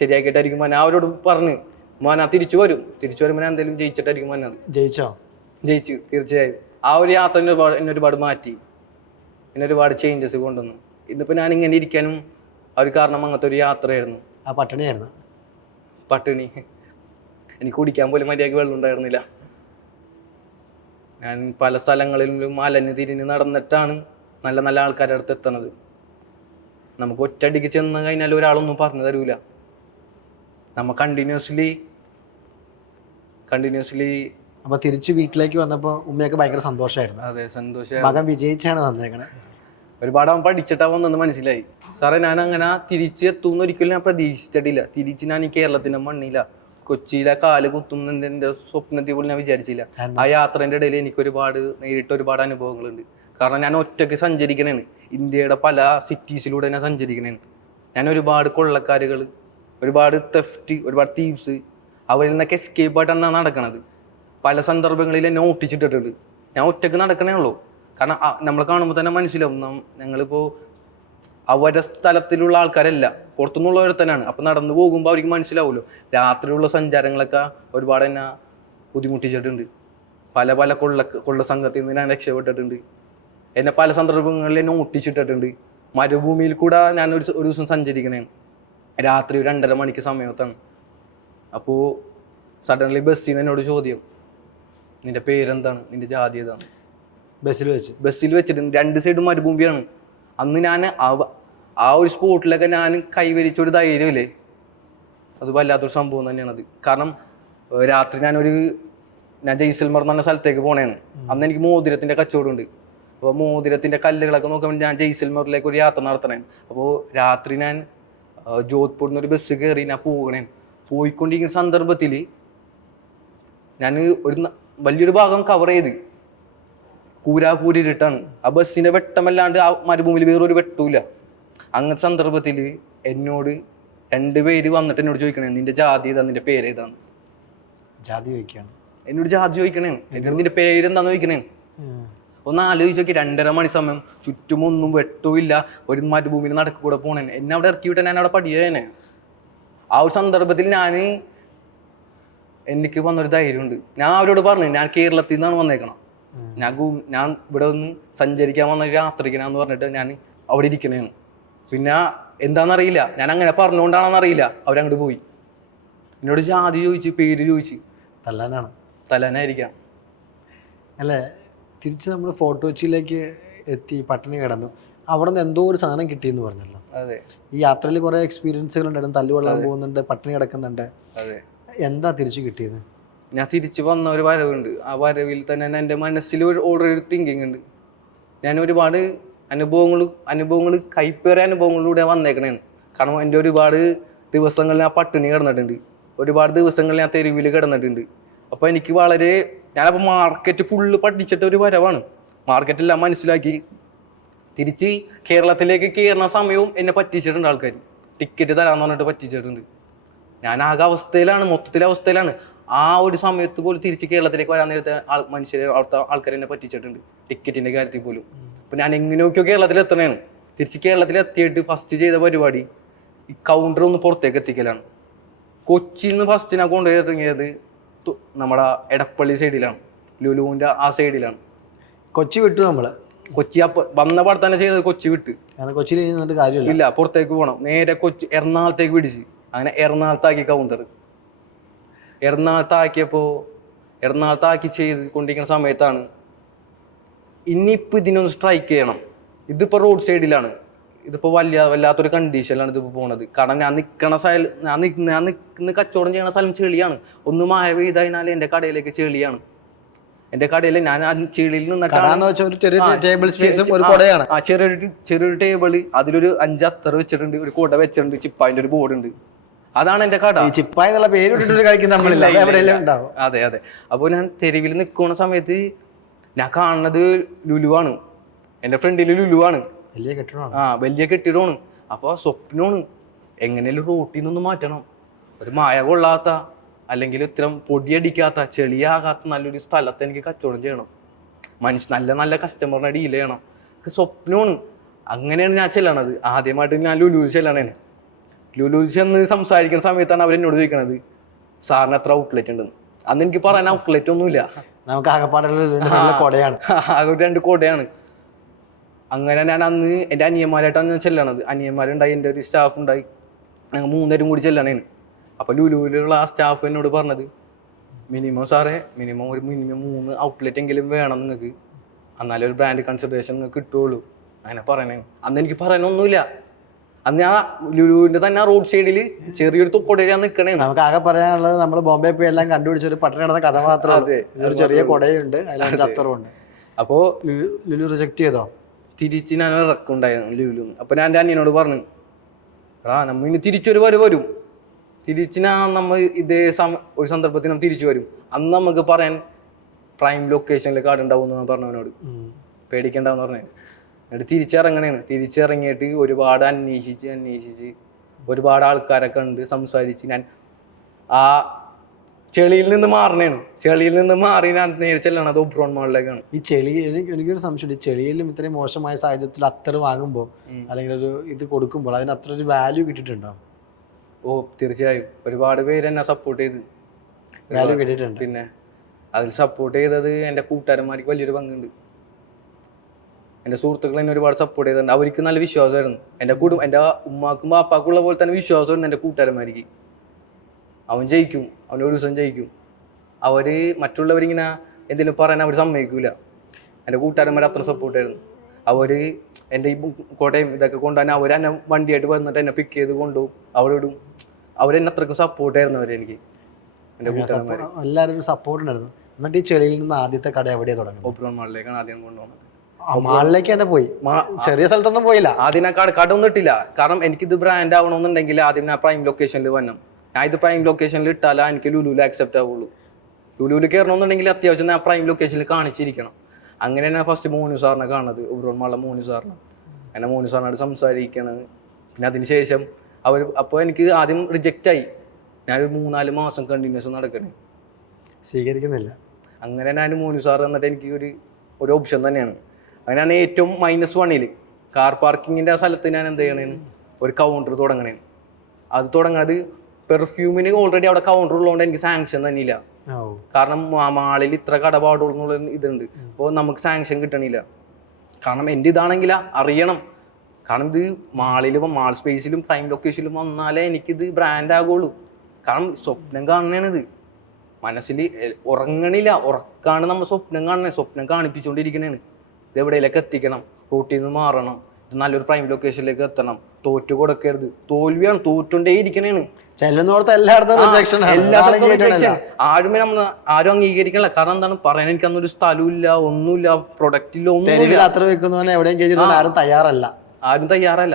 ശരിയാക്കിയിട്ടായിരിക്കും. ഞാൻ അവരോട് പറഞ്ഞു, ഞാൻ തിരിച്ചു വരുമ്പോൾ ഞാൻ എന്തെങ്കിലും ജയിച്ചിട്ടായിരിക്കും. ജയിച്ചു തീർച്ചയായും. ആ ഒരു യാത്ര എന്നെ ഒരുപാട് മാറ്റി, എന്നെ ഒരുപാട് ചേഞ്ചസ് കൊണ്ടുവന്നു. ഇന്നിപ്പോൾ ഞാൻ ഇങ്ങനെ ഇരിക്കാനും അവർ കാരണം അങ്ങനത്തെ ഒരു യാത്രയായിരുന്നു. പട്ടിണി, എനിക്ക് കുടിക്കാൻ പോലും മര്യാദയ്ക്ക് വെള്ളം ഉണ്ടായിരുന്നില്ല. ഞാൻ പല സ്ഥലങ്ങളിലും അലഞ്ഞ് തിരിഞ്ഞ് നടന്നിട്ടാണ് നല്ല നല്ല ആൾക്കാരുടെ അടുത്ത് എത്തണത്. നമുക്ക് ഒറ്റയടിക്ക് ചെന്ന് കഴിഞ്ഞാൽ ഒരാളൊന്നും പറഞ്ഞു തരൂല. നമ്മ കണ്ടിന്യൂസ്ലി അപ്പൊ തിരിച്ച് വീട്ടിലേക്ക് വന്നപ്പോ ഉമ്മയൊക്കെ ഭയങ്കര സന്തോഷമായിരുന്നു. അതെ, സന്തോഷം. മകൻ വിജയിച്ചാണ് വന്നേക്കണേ. ഒരുപാട് അവൻ പഠിച്ചിട്ടാ വന്നെന്ന് മനസ്സിലായി. സാറേ, ഞാൻ അങ്ങനെ തിരിച്ച് എത്തുന്ന ഒരിക്കലും ഞാൻ പ്രതീക്ഷിച്ചിട്ടില്ല. തിരിച്ച് ഞാൻ ഈ കേരളത്തിന്റെ മണ്ണില കൊച്ചിയിലെ കാല് കുത്തുന്ന എൻ്റെ സ്വപ്നത്തിൽ പോലും ഞാൻ വിചാരിച്ചില്ല. ആ യാത്രേൻ്റെ ഇടയിൽ എനിക്ക് നേരിട്ട് ഒരുപാട് അനുഭവങ്ങളുണ്ട്. കാരണം ഞാൻ ഒറ്റയ്ക്ക് സഞ്ചരിക്കണേണ്. ഇന്ത്യയുടെ പല സിറ്റീസിലൂടെ ഞാൻ സഞ്ചരിക്കണേണ്. ഞാൻ ഒരുപാട് കൊള്ളക്കാരുകൾ, ഒരുപാട് തെഫ്റ്റ്, ഒരുപാട് തീവ്സ്, അവരിൽ നിന്നൊക്കെ എസ്കേപ്പ് ആയിട്ടാണ് നടക്കണത്. പല സന്ദർഭങ്ങളിൽ എന്നെ ഓട്ടിച്ചിട്ടിട്ടുണ്ട്. ഞാൻ ഒറ്റയ്ക്ക് നടക്കണേ ഉള്ളൂ. കാരണം നമ്മൾ കാണുമ്പോൾ തന്നെ മനസ്സിലാവും. ഞങ്ങളിപ്പോൾ അവരുടെ സ്ഥലത്തിലുള്ള ആൾക്കാരല്ല, പുറത്തുനിന്നുള്ളവർ തന്നെയാണ്. അപ്പം നടന്നു പോകുമ്പോൾ അവർക്ക് മനസ്സിലാവുമല്ലോ. രാത്രിയുള്ള സഞ്ചാരങ്ങളൊക്കെ ഒരുപാട് എന്നെ ബുദ്ധിമുട്ടിച്ചിട്ടുണ്ട്. പല പല കൊള്ള സംഘത്തിൽ നിന്ന് ഞാൻ രക്ഷപ്പെട്ടിട്ടുണ്ട്. എന്നെ പല സന്ദർഭങ്ങളിൽ എന്നെ ഒട്ടിച്ചിട്ടിട്ടുണ്ട്. മരുഭൂമിയിൽ കൂടെ ഞാൻ ഒരു ദിവസം സഞ്ചരിക്കണേ, രാത്രി 2:30 മണിക്ക് സമയത്താണ്. അപ്പോൾ സഡൻലി ബസ്സിൽ നിന്ന് എന്നോട് ചോദ്യം, നിന്റെ പേരെന്താണ്, നിന്റെ ജാതി ഏതാണ്? ബസ്സിൽ വെച്ചിട്ട് 2 സൈഡും മരുഭൂമിയാണ്. അന്ന് ഞാൻ ആ ഒരു സ്പോട്ടിലൊക്കെ ഞാൻ കൈവരിച്ചൊരു ധൈര്യമില്ലേ, അത് വല്ലാത്തൊരു സംഭവം തന്നെയാണത്. കാരണം രാത്രി ഞാൻ ജയ്സൽമർ എന്ന് പറഞ്ഞ സ്ഥലത്തേക്ക് പോണേണ്. അന്ന് എനിക്ക് മോതിരത്തിൻ്റെ കച്ചവടമുണ്ട്. അപ്പോൾ മോതിരത്തിൻ്റെ കല്ലുകളൊക്കെ നോക്കാൻ വേണ്ടി ഞാൻ ജയ്സൽമറിലേക്ക് ഒരു യാത്ര നടത്തണേ. അപ്പോൾ രാത്രി ഞാൻ ജോധ്പൂരിൽ നിന്ന് ഒരു ബസ് കയറി ഞാൻ പോയിക്കൊണ്ടിരിക്കുന്ന സന്ദർഭത്തിൽ ഞാൻ വലിയൊരു ഭാഗം കവർ ചെയ്ത് കൂരാകൂരിട്ടാണ്. ആ ബസ്സിൻ്റെ വെട്ടമല്ലാണ്ട് ആ മരുഭൂമിയിൽ വേറൊരു വെട്ടൂല. അങ്ങനത്തെ സന്ദർഭത്തിൽ എന്നോട് 2 പേര് വന്നിട്ട് എന്നോട് ചോദിക്കണേ, നിന്റെ ജാതി ഏതാ, നിന്റെ പേരേതാന്ന്? ജാതി ചോദിക്കുകയാണ് എന്നോട്. ജാതി ചോദിക്കണേ, നിന്റെ പേരെന്താന്ന് ചോദിക്കണേ. ഒന്ന് ആലോചിച്ച് നോക്കി, 2:30 മണി സമയം, ചുറ്റുമൊന്നും വെട്ടമില്ല, ഒരു മരുഭൂമിയിൽ നടക്കൂടെ പോണേ. എന്നെ അവിടെ ഇറക്കി വിട്ടാൽ ഞാൻ അവിടെ പഠിച്ചേനെ. ആ ഒരു സന്ദർഭത്തിൽ എനിക്ക് വന്നൊരു ധൈര്യമുണ്ട്. ഞാൻ അവരോട് പറഞ്ഞു, ഞാൻ കേരളത്തിൽ നിന്നാണ് വന്നേക്കണം, ഞാൻ ഇവിടെ ഒന്ന് സഞ്ചരിക്കാൻ വന്ന ഒരു യാത്രികനാന്ന് പറഞ്ഞിട്ട് ഞാൻ അവിടെ ഇരിക്കണേന്ന്. പിന്നെ എന്താണെന്നറിയില്ല, ഞാൻ അങ്ങനെ പറഞ്ഞുകൊണ്ടാണെന്നറിയില്ല, അവരങ്ങോട്ട് പോയി. എന്നോട് ജാതി ചോദിച്ച്, പേര് ചോദിച്ച്. തല്ലാനായിരിക്കാം അല്ലേ? തിരിച്ച് നമ്മൾ ഫോർട്ട് കൊച്ചിയിലേക്ക് എത്തി, പട്ടിണി കിടന്നു. അവിടെ നിന്ന് എന്തോ ഒരു സാധനം കിട്ടിയെന്ന് പറഞ്ഞല്ലോ. അതെ, ഈ യാത്രയിൽ കുറേ എക്സ്പീരിയൻസുകൾ ഉണ്ടായിരുന്നു. തല്ലുകൊള്ളാൻ പോകുന്നുണ്ട്, പട്ടിണി കിടക്കുന്നുണ്ട്. അതെ. എന്താ തിരിച്ചു കിട്ടിയത്? ഞാൻ തിരിച്ചു വന്ന ഒരു വരവുണ്ട്. ആ വരവിൽ തന്നെ എൻ്റെ മനസ്സിൽ ഓൾറെഡി ഒരു തിങ്കിങ് ഉണ്ട്. ഞാൻ ഒരുപാട് അനുഭവങ്ങൾ കൈപ്പേറിയ അനുഭവങ്ങളിലൂടെ വന്നേക്കണേണ്. കാരണം എൻ്റെ ഒരുപാട് ദിവസങ്ങളിൽ ഞാൻ പട്ടിണി കിടന്നിട്ടുണ്ട്, ഒരുപാട് ദിവസങ്ങളിൽ ഞാൻ തെരുവിൽ കിടന്നിട്ടുണ്ട്. അപ്പോൾ എനിക്ക് ഞാനപ്പോൾ മാർക്കറ്റ് ഫുള്ള് പഠിച്ചിട്ട് ഒരു വരവാണ്. മാർക്കറ്റെല്ലാം മനസ്സിലാക്കി തിരിച്ച് കേരളത്തിലേക്ക് കയറുന്ന സമയവും എന്നെ പറ്റിച്ചിട്ടുണ്ട് ആൾക്കാർ. ടിക്കറ്റ് തരാമെന്ന് പറഞ്ഞിട്ട് പറ്റിച്ചിട്ടുണ്ട്. ഞാൻ ആകെ മൊത്തത്തിലെ അവസ്ഥയിലാണ്. ആ ഒരു സമയത്ത് പോലും തിരിച്ച് കേരളത്തിലേക്ക് വരാൻ നേരത്തെ അവിടുത്തെ ആൾക്കാർ എന്നെ പറ്റിച്ചിട്ടുണ്ട്, ടിക്കറ്റിൻ്റെ കാര്യത്തിൽ പോലും. അപ്പോൾ ഞാൻ എങ്ങനെയൊക്കെയോ കേരളത്തിൽ എത്തണേണ്. തിരിച്ച് കേരളത്തിൽ എത്തിയിട്ട് ഫസ്റ്റ് ചെയ്ത പരിപാടി ഈ കൗണ്ടർ ഒന്ന് പുറത്തേക്ക് എത്തിക്കലാണ്. കൊച്ചിയിൽ നിന്ന് ഫസ്റ്റ് ഞാൻ കൊണ്ടുപോയി ഇറങ്ങിയത് നമ്മുടെ എടപ്പള്ളി സൈഡിലാണ്, ലുലുവിൻ്റെ ആ സൈഡിലാണ്. കൊച്ചി വിട്ടു നമ്മൾ. കൊച്ചി വന്ന പാടെ തന്നെ ചെയ്തത് കൊച്ചി വിട്ട്. കൊച്ചിയിൽ നിന്നിട്ട് കാര്യമില്ല, ഇല്ല, പുറത്തേക്ക് പോകണം. നേരെ എറണാകുളത്തേക്ക് പിടിച്ച്, അങ്ങനെ എറണാകുളത്താക്കി കൗണ്ടർ. എറണാകുളത്താക്കി ചെയ്തുകൊണ്ടിരിക്കുന്ന സമയത്താണ് ഇനിയിപ്പോൾ ഇതിനൊന്ന് സ്ട്രൈക്ക് ചെയ്യണം. ഇതിപ്പോൾ റോഡ് സൈഡിലാണ്, ഇതിപ്പോൾ വല്ലാത്തൊരു കണ്ടീഷനിലാണ് ഇതിപ്പോൾ പോണത്. കാരണം ഞാൻ നിൽക്കുന്ന കച്ചവടം ചെയ്യുന്ന സ്ഥലം ചെളിയാണ്. ഒന്ന് മഴ പെയ്ത് കഴിഞ്ഞാൽ എൻ്റെ കടയിലേക്ക് ചെളിയാണ്. എൻ്റെ കടയിൽ ഞാൻ ആ ചെളിയിൽ ചെറിയൊരു ടേബിള്, അതിലൊരു 5 അത്തറ് വെച്ചിട്ടുണ്ട്, ഒരു കുട വെച്ചിട്ടുണ്ട്, ചിപ്പായിൻ്റെ ഒരു ബോർഡ് ഉണ്ട്. അതാണ് എൻ്റെ കട. അതെ അതെ. അപ്പോൾ ഞാൻ തെരുവിൽ നിൽക്കുന്ന സമയത്ത് ഞാൻ കാണുന്നത് ലുലുവാണ്. എൻ്റെ ഫ്രണ്ടിൽ ലുലുവാണ്, വലിയ കെട്ടിടമാണ്. അപ്പോൾ സ്വപ്നമാണ് എങ്ങനെയാലും റോട്ടിൽ നിന്നൊന്ന് മാറ്റണം. ഒരു മഴ കൊള്ളാത്ത, അല്ലെങ്കിൽ ഇത്തരം പൊടിയടിക്കാത്ത, ചെളിയാകാത്ത നല്ലൊരു സ്ഥലത്ത് എനിക്ക് കച്ചവടം ചെയ്യണം. നല്ല കസ്റ്റമറിനെ ഡീൽ ചെയ്യണം. സ്വപ്നമാണ്. അങ്ങനെയാണ് ഞാൻ ചെല്ലണത്. ആദ്യമായിട്ട് ഞാൻ ലുലുവിൽ ചെല്ലണേന്. ലുലുവിൽ ചെന്ന് സംസാരിക്കുന്ന സമയത്താണ് അവരെന്നോട് ചോദിക്കണത്, സാറിന് എത്ര ഔട്ട്ലെറ്റ് ഉണ്ടെന്ന്. അന്ന് എനിക്ക് പറയാൻ ഔട്ട്ലെറ്റ് ഒന്നുമില്ല, നമുക്ക് ആകെപ്പാടുള്ള ആകെ 2 കോടയാണ്. അങ്ങനെ ഞാൻ അന്ന് എൻ്റെ അനിയന്മാരായിട്ടാണ് ഞാൻ ചെല്ലണത്. അനിയന്മാരുണ്ടായി, എൻ്റെ ഒരു സ്റ്റാഫ് ഉണ്ടായി, ഞങ്ങൾ 3 പേരും കൂടി ചെല്ലണേന്. അപ്പോൾ ലുലുവിലുള്ള ആ സ്റ്റാഫ് എന്നോട് പറഞ്ഞത്, സാറേ മിനിമം 3 ഔട്ട്ലെറ്റ് എങ്കിലും വേണം നിങ്ങൾക്ക്, എന്നാലും ഒരു ബ്രാൻഡ് കൺസിഡറേഷൻ നിങ്ങൾക്ക് കിട്ടുള്ളൂ. അങ്ങനെ പറയണേ. അന്ന് എനിക്ക് പറയാനൊന്നുമില്ല. അന്ന് ഞാൻ ലുലുവിൻ്റെ തന്നെ റോഡ് സൈഡിൽ ചെറിയൊരു കൊടയാണ് നിൽക്കണേ. നമുക്ക് ആകെ പറയാനുള്ളത്, നമ്മൾ ബോംബെ പോയി എല്ലാം കണ്ടുപിടിച്ച ഒരു പട്ടണ നടന്ന കഥ മാത്രമേ. ഒരു ചെറിയ കൊടയുണ്ട്, അതിൽ അത്തറുണ്ട്. അപ്പോൾ ലുലു റിജക്ട് ചെയ്തോ? തിരിച്ച് ഞാൻ ഇറക്കുണ്ടായിരുന്നു ലുലു. അപ്പോൾ ഞാൻ എൻ്റെ അനിയനോട് പറഞ്ഞു, നമ്മൾ ഇനി തിരിച്ചൊരു വരും, തിരിച്ച് നമ്മൾ ഒരു സന്ദർഭത്തിൽ നമ്മൾ തിരിച്ചു വരും. അന്ന് നമുക്ക് പറയാൻ പ്രൈം ലൊക്കേഷനിൽ കാർഡ് ഉണ്ടാവും എന്ന് പറഞ്ഞവനോട്, പേടിക്കണ്ടെന്ന് പറഞ്ഞു. എന്നിട്ട് തിരിച്ചിറങ്ങിയിട്ട് ഒരുപാട് അന്വേഷിച്ച് ഒരുപാട് ആൾക്കാരൊക്കെ ഉണ്ട്, സംസാരിച്ച് ഞാൻ ആ ചെളിയിൽ നിന്ന് മാറണേണ്. ചെളിയിൽ നിന്ന് മാറി ഞാൻ നേരെ ചെല്ലണത് ഒബ്രോൺ മാളിലേക്കാണ്. ഈ ചെളി എനിക്കൊരു സംശയമുണ്ട്. ഈ ചെളിയിലും ഇത്രയും മോശമായ സാഹചര്യത്തിൽ അത്ര വാങ്ങുമ്പോൾ അല്ലെങ്കിൽ ഒരു ഇത് കൊടുക്കുമ്പോൾ അതിന് അത്ര ഒരു വാല്യൂ കിട്ടിയിട്ടുണ്ടോ? ഓ തീർച്ചയായും ഒരുപാട് പേര് എന്നെ സപ്പോർട്ട് ചെയ്ത് വാല്യൂ കിട്ടിയിട്ടുണ്ട്. പിന്നെ അതിൽ സപ്പോർട്ട് ചെയ്തത് എൻ്റെ കൂട്ടുകാരന്മാർക്ക് വലിയൊരു പങ്കുണ്ട്. എൻ്റെ സുഹൃത്തുക്കൾ എന്നെ ഒരുപാട് സപ്പോർട്ട് ചെയ്തിട്ടുണ്ട്. അവർക്ക് നല്ല വിശ്വാസമായിരുന്നു. എൻ്റെ ഉമ്മാക്കും പാപ്പാക്കും ഉള്ള പോലെ തന്നെ വിശ്വാസമായിരുന്നു എൻ്റെ കൂട്ടുകാരന്മാർക്ക്. അവൻ ജയിക്കും, അവൻ ഒരു ദിവസം ജയിക്കും. അവർ മറ്റുള്ളവരിങ്ങനെ എന്തെങ്കിലും പറയാൻ അവർ സമ്മതിക്കൂല. എൻ്റെ കൂട്ടുകാരന്മാർ അത്ര സപ്പോർട്ടായിരുന്നു. അവർ എൻ്റെ ഈ കോട്ടയം ഇതൊക്കെ കൊണ്ടുപോകാൻ അവർ എന്നെ വണ്ടിയായിട്ട് വന്നിട്ട് എന്നെ പിക്ക് ചെയ്ത് കൊണ്ടുപോകും. അവരോടും അവരെന്നെ അത്രക്കും സപ്പോർട്ടായിരുന്നു അവരെനിക്ക്. എൻ്റെ കൂട്ടുകാരന്മാർ എല്ലാവരും ഒരു സപ്പോർട്ട് ഉണ്ടായിരുന്നു. എന്നിട്ട് ഈ ചെളിയിൽ നിന്ന് ആദ്യത്തെ കട എവിടെയാണ് തുടങ്ങുന്നത്? ഒബ്രോൺ മാളിലേക്കാണ് ആദ്യം കൊണ്ടുപോകുന്നത്. മാളിലേക്ക് തന്നെ പോയി, ചെറിയ സ്ഥലത്തൊന്നും പോയില്ല. ആദ്യം ഞാൻ കടൊന്നും ഇട്ടില്ല. കാരണം എനിക്കിത് ബ്രാൻഡ് ആവണമെന്നുണ്ടെങ്കിൽ ആദ്യം ഞാൻ പ്രൈം ലൊക്കേഷനിൽ വരണം. ഞാൻ ഇത് പ്രൈം ലൊക്കേഷനിൽ ഇട്ടാലാ എനിക്ക് ലുലുവിൽ ആക്സെപ്റ്റ് ആവുള്ളൂ. ലുലുവിൽ കയറണമെന്നുണ്ടെങ്കിൽ അത്യാവശ്യം ഞാൻ പ്രൈം ലൊക്കേഷനിൽ കാണിച്ചിരിക്കണം. അങ്ങനെ ഞാൻ ഫസ്റ്റ് മോനു സാറിനെ കാണുന്നത്, ഒബ്രോൺ മാളിലെ മോനു സാറിനെ. എന്നെ മോനു സാറിനോട് സംസാരിക്കണത്. പിന്നെ അതിനുശേഷം അപ്പോൾ എനിക്ക് ആദ്യം റിജക്റ്റായി. ഞാനൊരു 3-4 മാസം കണ്ടിന്യൂസ് നടക്കണേ, സ്വീകരിക്കുന്നില്ല. അങ്ങനെ ഞാൻ മോനു സാർ എന്നിട്ട് എനിക്ക് ഒരു ഓപ്ഷൻ തന്നെയാണ്. അങ്ങനെയാണ് ഏറ്റവും -1 കാർ പാർക്കിങ്ങിൻ്റെ ആ സ്ഥലത്ത് ഞാൻ എന്ത് ചെയ്യണേന്ന് ഒരു കൗണ്ടർ തുടങ്ങണേ. അത് തുടങ്ങാത് പെർഫ്യൂമിന് ഓൾറെഡി അവിടെ കൗണ്ടർ ഉള്ളതുകൊണ്ട് എനിക്ക് സാങ്ഷൻ തന്നെയില്ല. കാരണം മാളിൽ ഇത്ര കടപാടുള്ള ഇതുണ്ട്. അപ്പോൾ നമുക്ക് സാങ്ഷൻ കിട്ടണില്ല. കാരണം എൻ്റെ ഇതാണെങ്കിലാ അറിയണം. കാരണം ഇത് മാൾ സ്പേസിലും പ്രൈം ലൊക്കേഷനിലും വന്നാലേ എനിക്കിത് ബ്രാൻഡ് ആകുള്ളൂ. കാരണം സ്വപ്നം കാണണേണിത്, മനസ്സിൽ ഉറങ്ങണില്ല. ഉറക്കാണ് നമ്മൾ സ്വപ്നം കാണണേ, സ്വപ്നം കാണിപ്പിച്ചുകൊണ്ടിരിക്കണേണ്. ഇത് എവിടെയിലേക്ക് എത്തിക്കണം, റൂട്ടിൽ നിന്ന് മാറണം, നല്ലൊരു പ്രൈം ലൊക്കേഷനിലേക്ക് എത്തണം, തോറ്റു കൊടുക്കരുത്. തോൽവിയാണ്, തോറ്റുകൊണ്ടേ ഇരിക്കണേണ്. ആരും അംഗീകരിക്കണില്ല. കാരണം എന്താണ് പറയാൻ എനിക്ക് അന്നൊരു സ്ഥലമില്ല, ഒന്നുമില്ല, പ്രൊഡക്റ്റ് ഇല്ല, ഒന്നും ആരും തയ്യാറല്ല.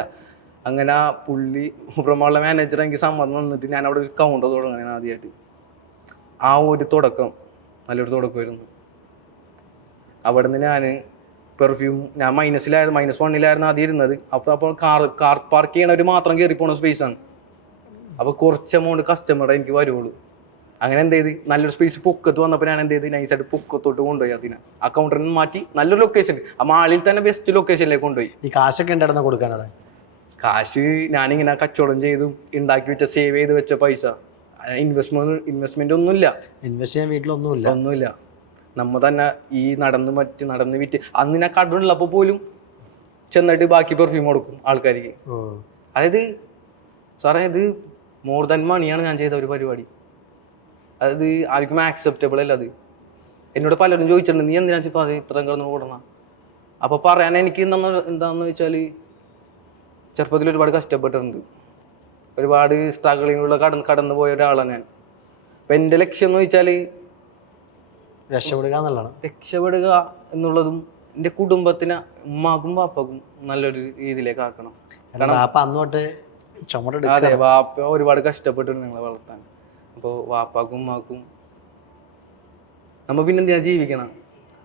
അങ്ങനെ പുള്ളി പ്രമുള്ള മാനേജർ എനിക്ക് സമ്മതം വന്നിട്ട് ഞാൻ അവിടെ ഒരു കൗണ്ടർ തുടങ്ങണേ ആദ്യമായിട്ട്. ആ ഒരു തുടക്കം നല്ലൊരു തുടക്കമായിരുന്നു. അവിടെ നിന്ന് ഞാൻ പെർഫ്യൂം ഞാൻ -1 ആദ്യം ഇരുന്നത്. അപ്പോൾ കാർ പാർക്ക് ചെയ്യണവർ മാത്രം കയറി പോണ സ്പേസാണ്. അപ്പോൾ കുറച്ച് എമൗണ്ട് കസ്റ്റമറുടെ എനിക്ക് വരുള്ളൂ. അങ്ങനെ എന്ത് ചെയ്ത് നല്ലൊരു സ്പേസ് പൊക്കത്ത് വന്നപ്പോൾ ഞാൻ എന്ത് ചെയ്ത് നൈസായിട്ട് പൊക്കത്തോട്ട് കൊണ്ടുപോയി. അതിനെ ആ കൗണ്ടറിൽ നിന്ന് മാറ്റി നല്ലൊരു ലൊക്കേഷൻ, ആ മാളിൽ തന്നെ ബെസ്റ്റ് ലൊക്കേഷനിലേക്ക് കൊണ്ടുപോയി. ഈ കാശൊക്കെ ഉണ്ടായിരുന്ന കൊടുക്കാനാണ്? കാശ് ഞാനിങ്ങനെ കച്ചവടം ചെയ്ത് ഉണ്ടാക്കി വെച്ച സേവ് ചെയ്ത് വെച്ച പൈസ. ഇൻവെസ്റ്റ്മെന്റ് ഒന്നുമില്ല. ഇൻവെസ്റ്റ് ചെയ്യാൻ വീട്ടിലൊന്നുമില്ല. നമ്മ തന്നെ ഈ നടന്ന് വിറ്റ് അന്ന് ഞാൻ കടമുള്ളപ്പോൾ പോലും ചെന്നിട്ട് ബാക്കി പെർഫ്യൂം കൊടുക്കും ആൾക്കാർക്ക്. അതായത് സാറേ ഇത് മോർ ദാൻ മണിയാണ് ഞാൻ ചെയ്ത ഒരു പരിപാടി. അതായത് ആർക്കും ആക്സെപ്റ്റബിൾ അല്ല അത്. എന്നോട് പലരും ചോദിച്ചിട്ടുണ്ട്, നീ എന്തിനാ ചിഫാസ് ഇത്രയും കിടന്ന് ഓടണം? അപ്പോൾ പറയാൻ എനിക്ക് എന്താണെന്ന് വെച്ചാൽ ചെറുപ്പത്തിൽ ഒരുപാട് കഷ്ടപ്പെട്ടിട്ടുണ്ട്. ഒരുപാട് സ്ട്രഗിളിങ്ങിലൂടെ കടന്നു പോയ ഒരാളാണ് ഞാൻ. അപ്പം എൻ്റെ ലക്ഷ്യം എന്ന് വെച്ചാൽ രക്ഷപ്പെടുക എന്നുള്ളതും എൻ്റെ കുടുംബത്തിന് ഉമ്മാക്കും പാപ്പാക്കും നല്ലൊരു രീതിയിലേക്ക് ആക്കണം. അതെ, വാപ്പ ഒരുപാട് കഷ്ടപ്പെട്ടിട്ടുണ്ട് ഞങ്ങളെ വളർത്താൻ. അപ്പോൾ വാപ്പാക്കും ഉമ്മാക്കും നമ്മ പിന്നെന്തിനാ ജീവിക്കണം?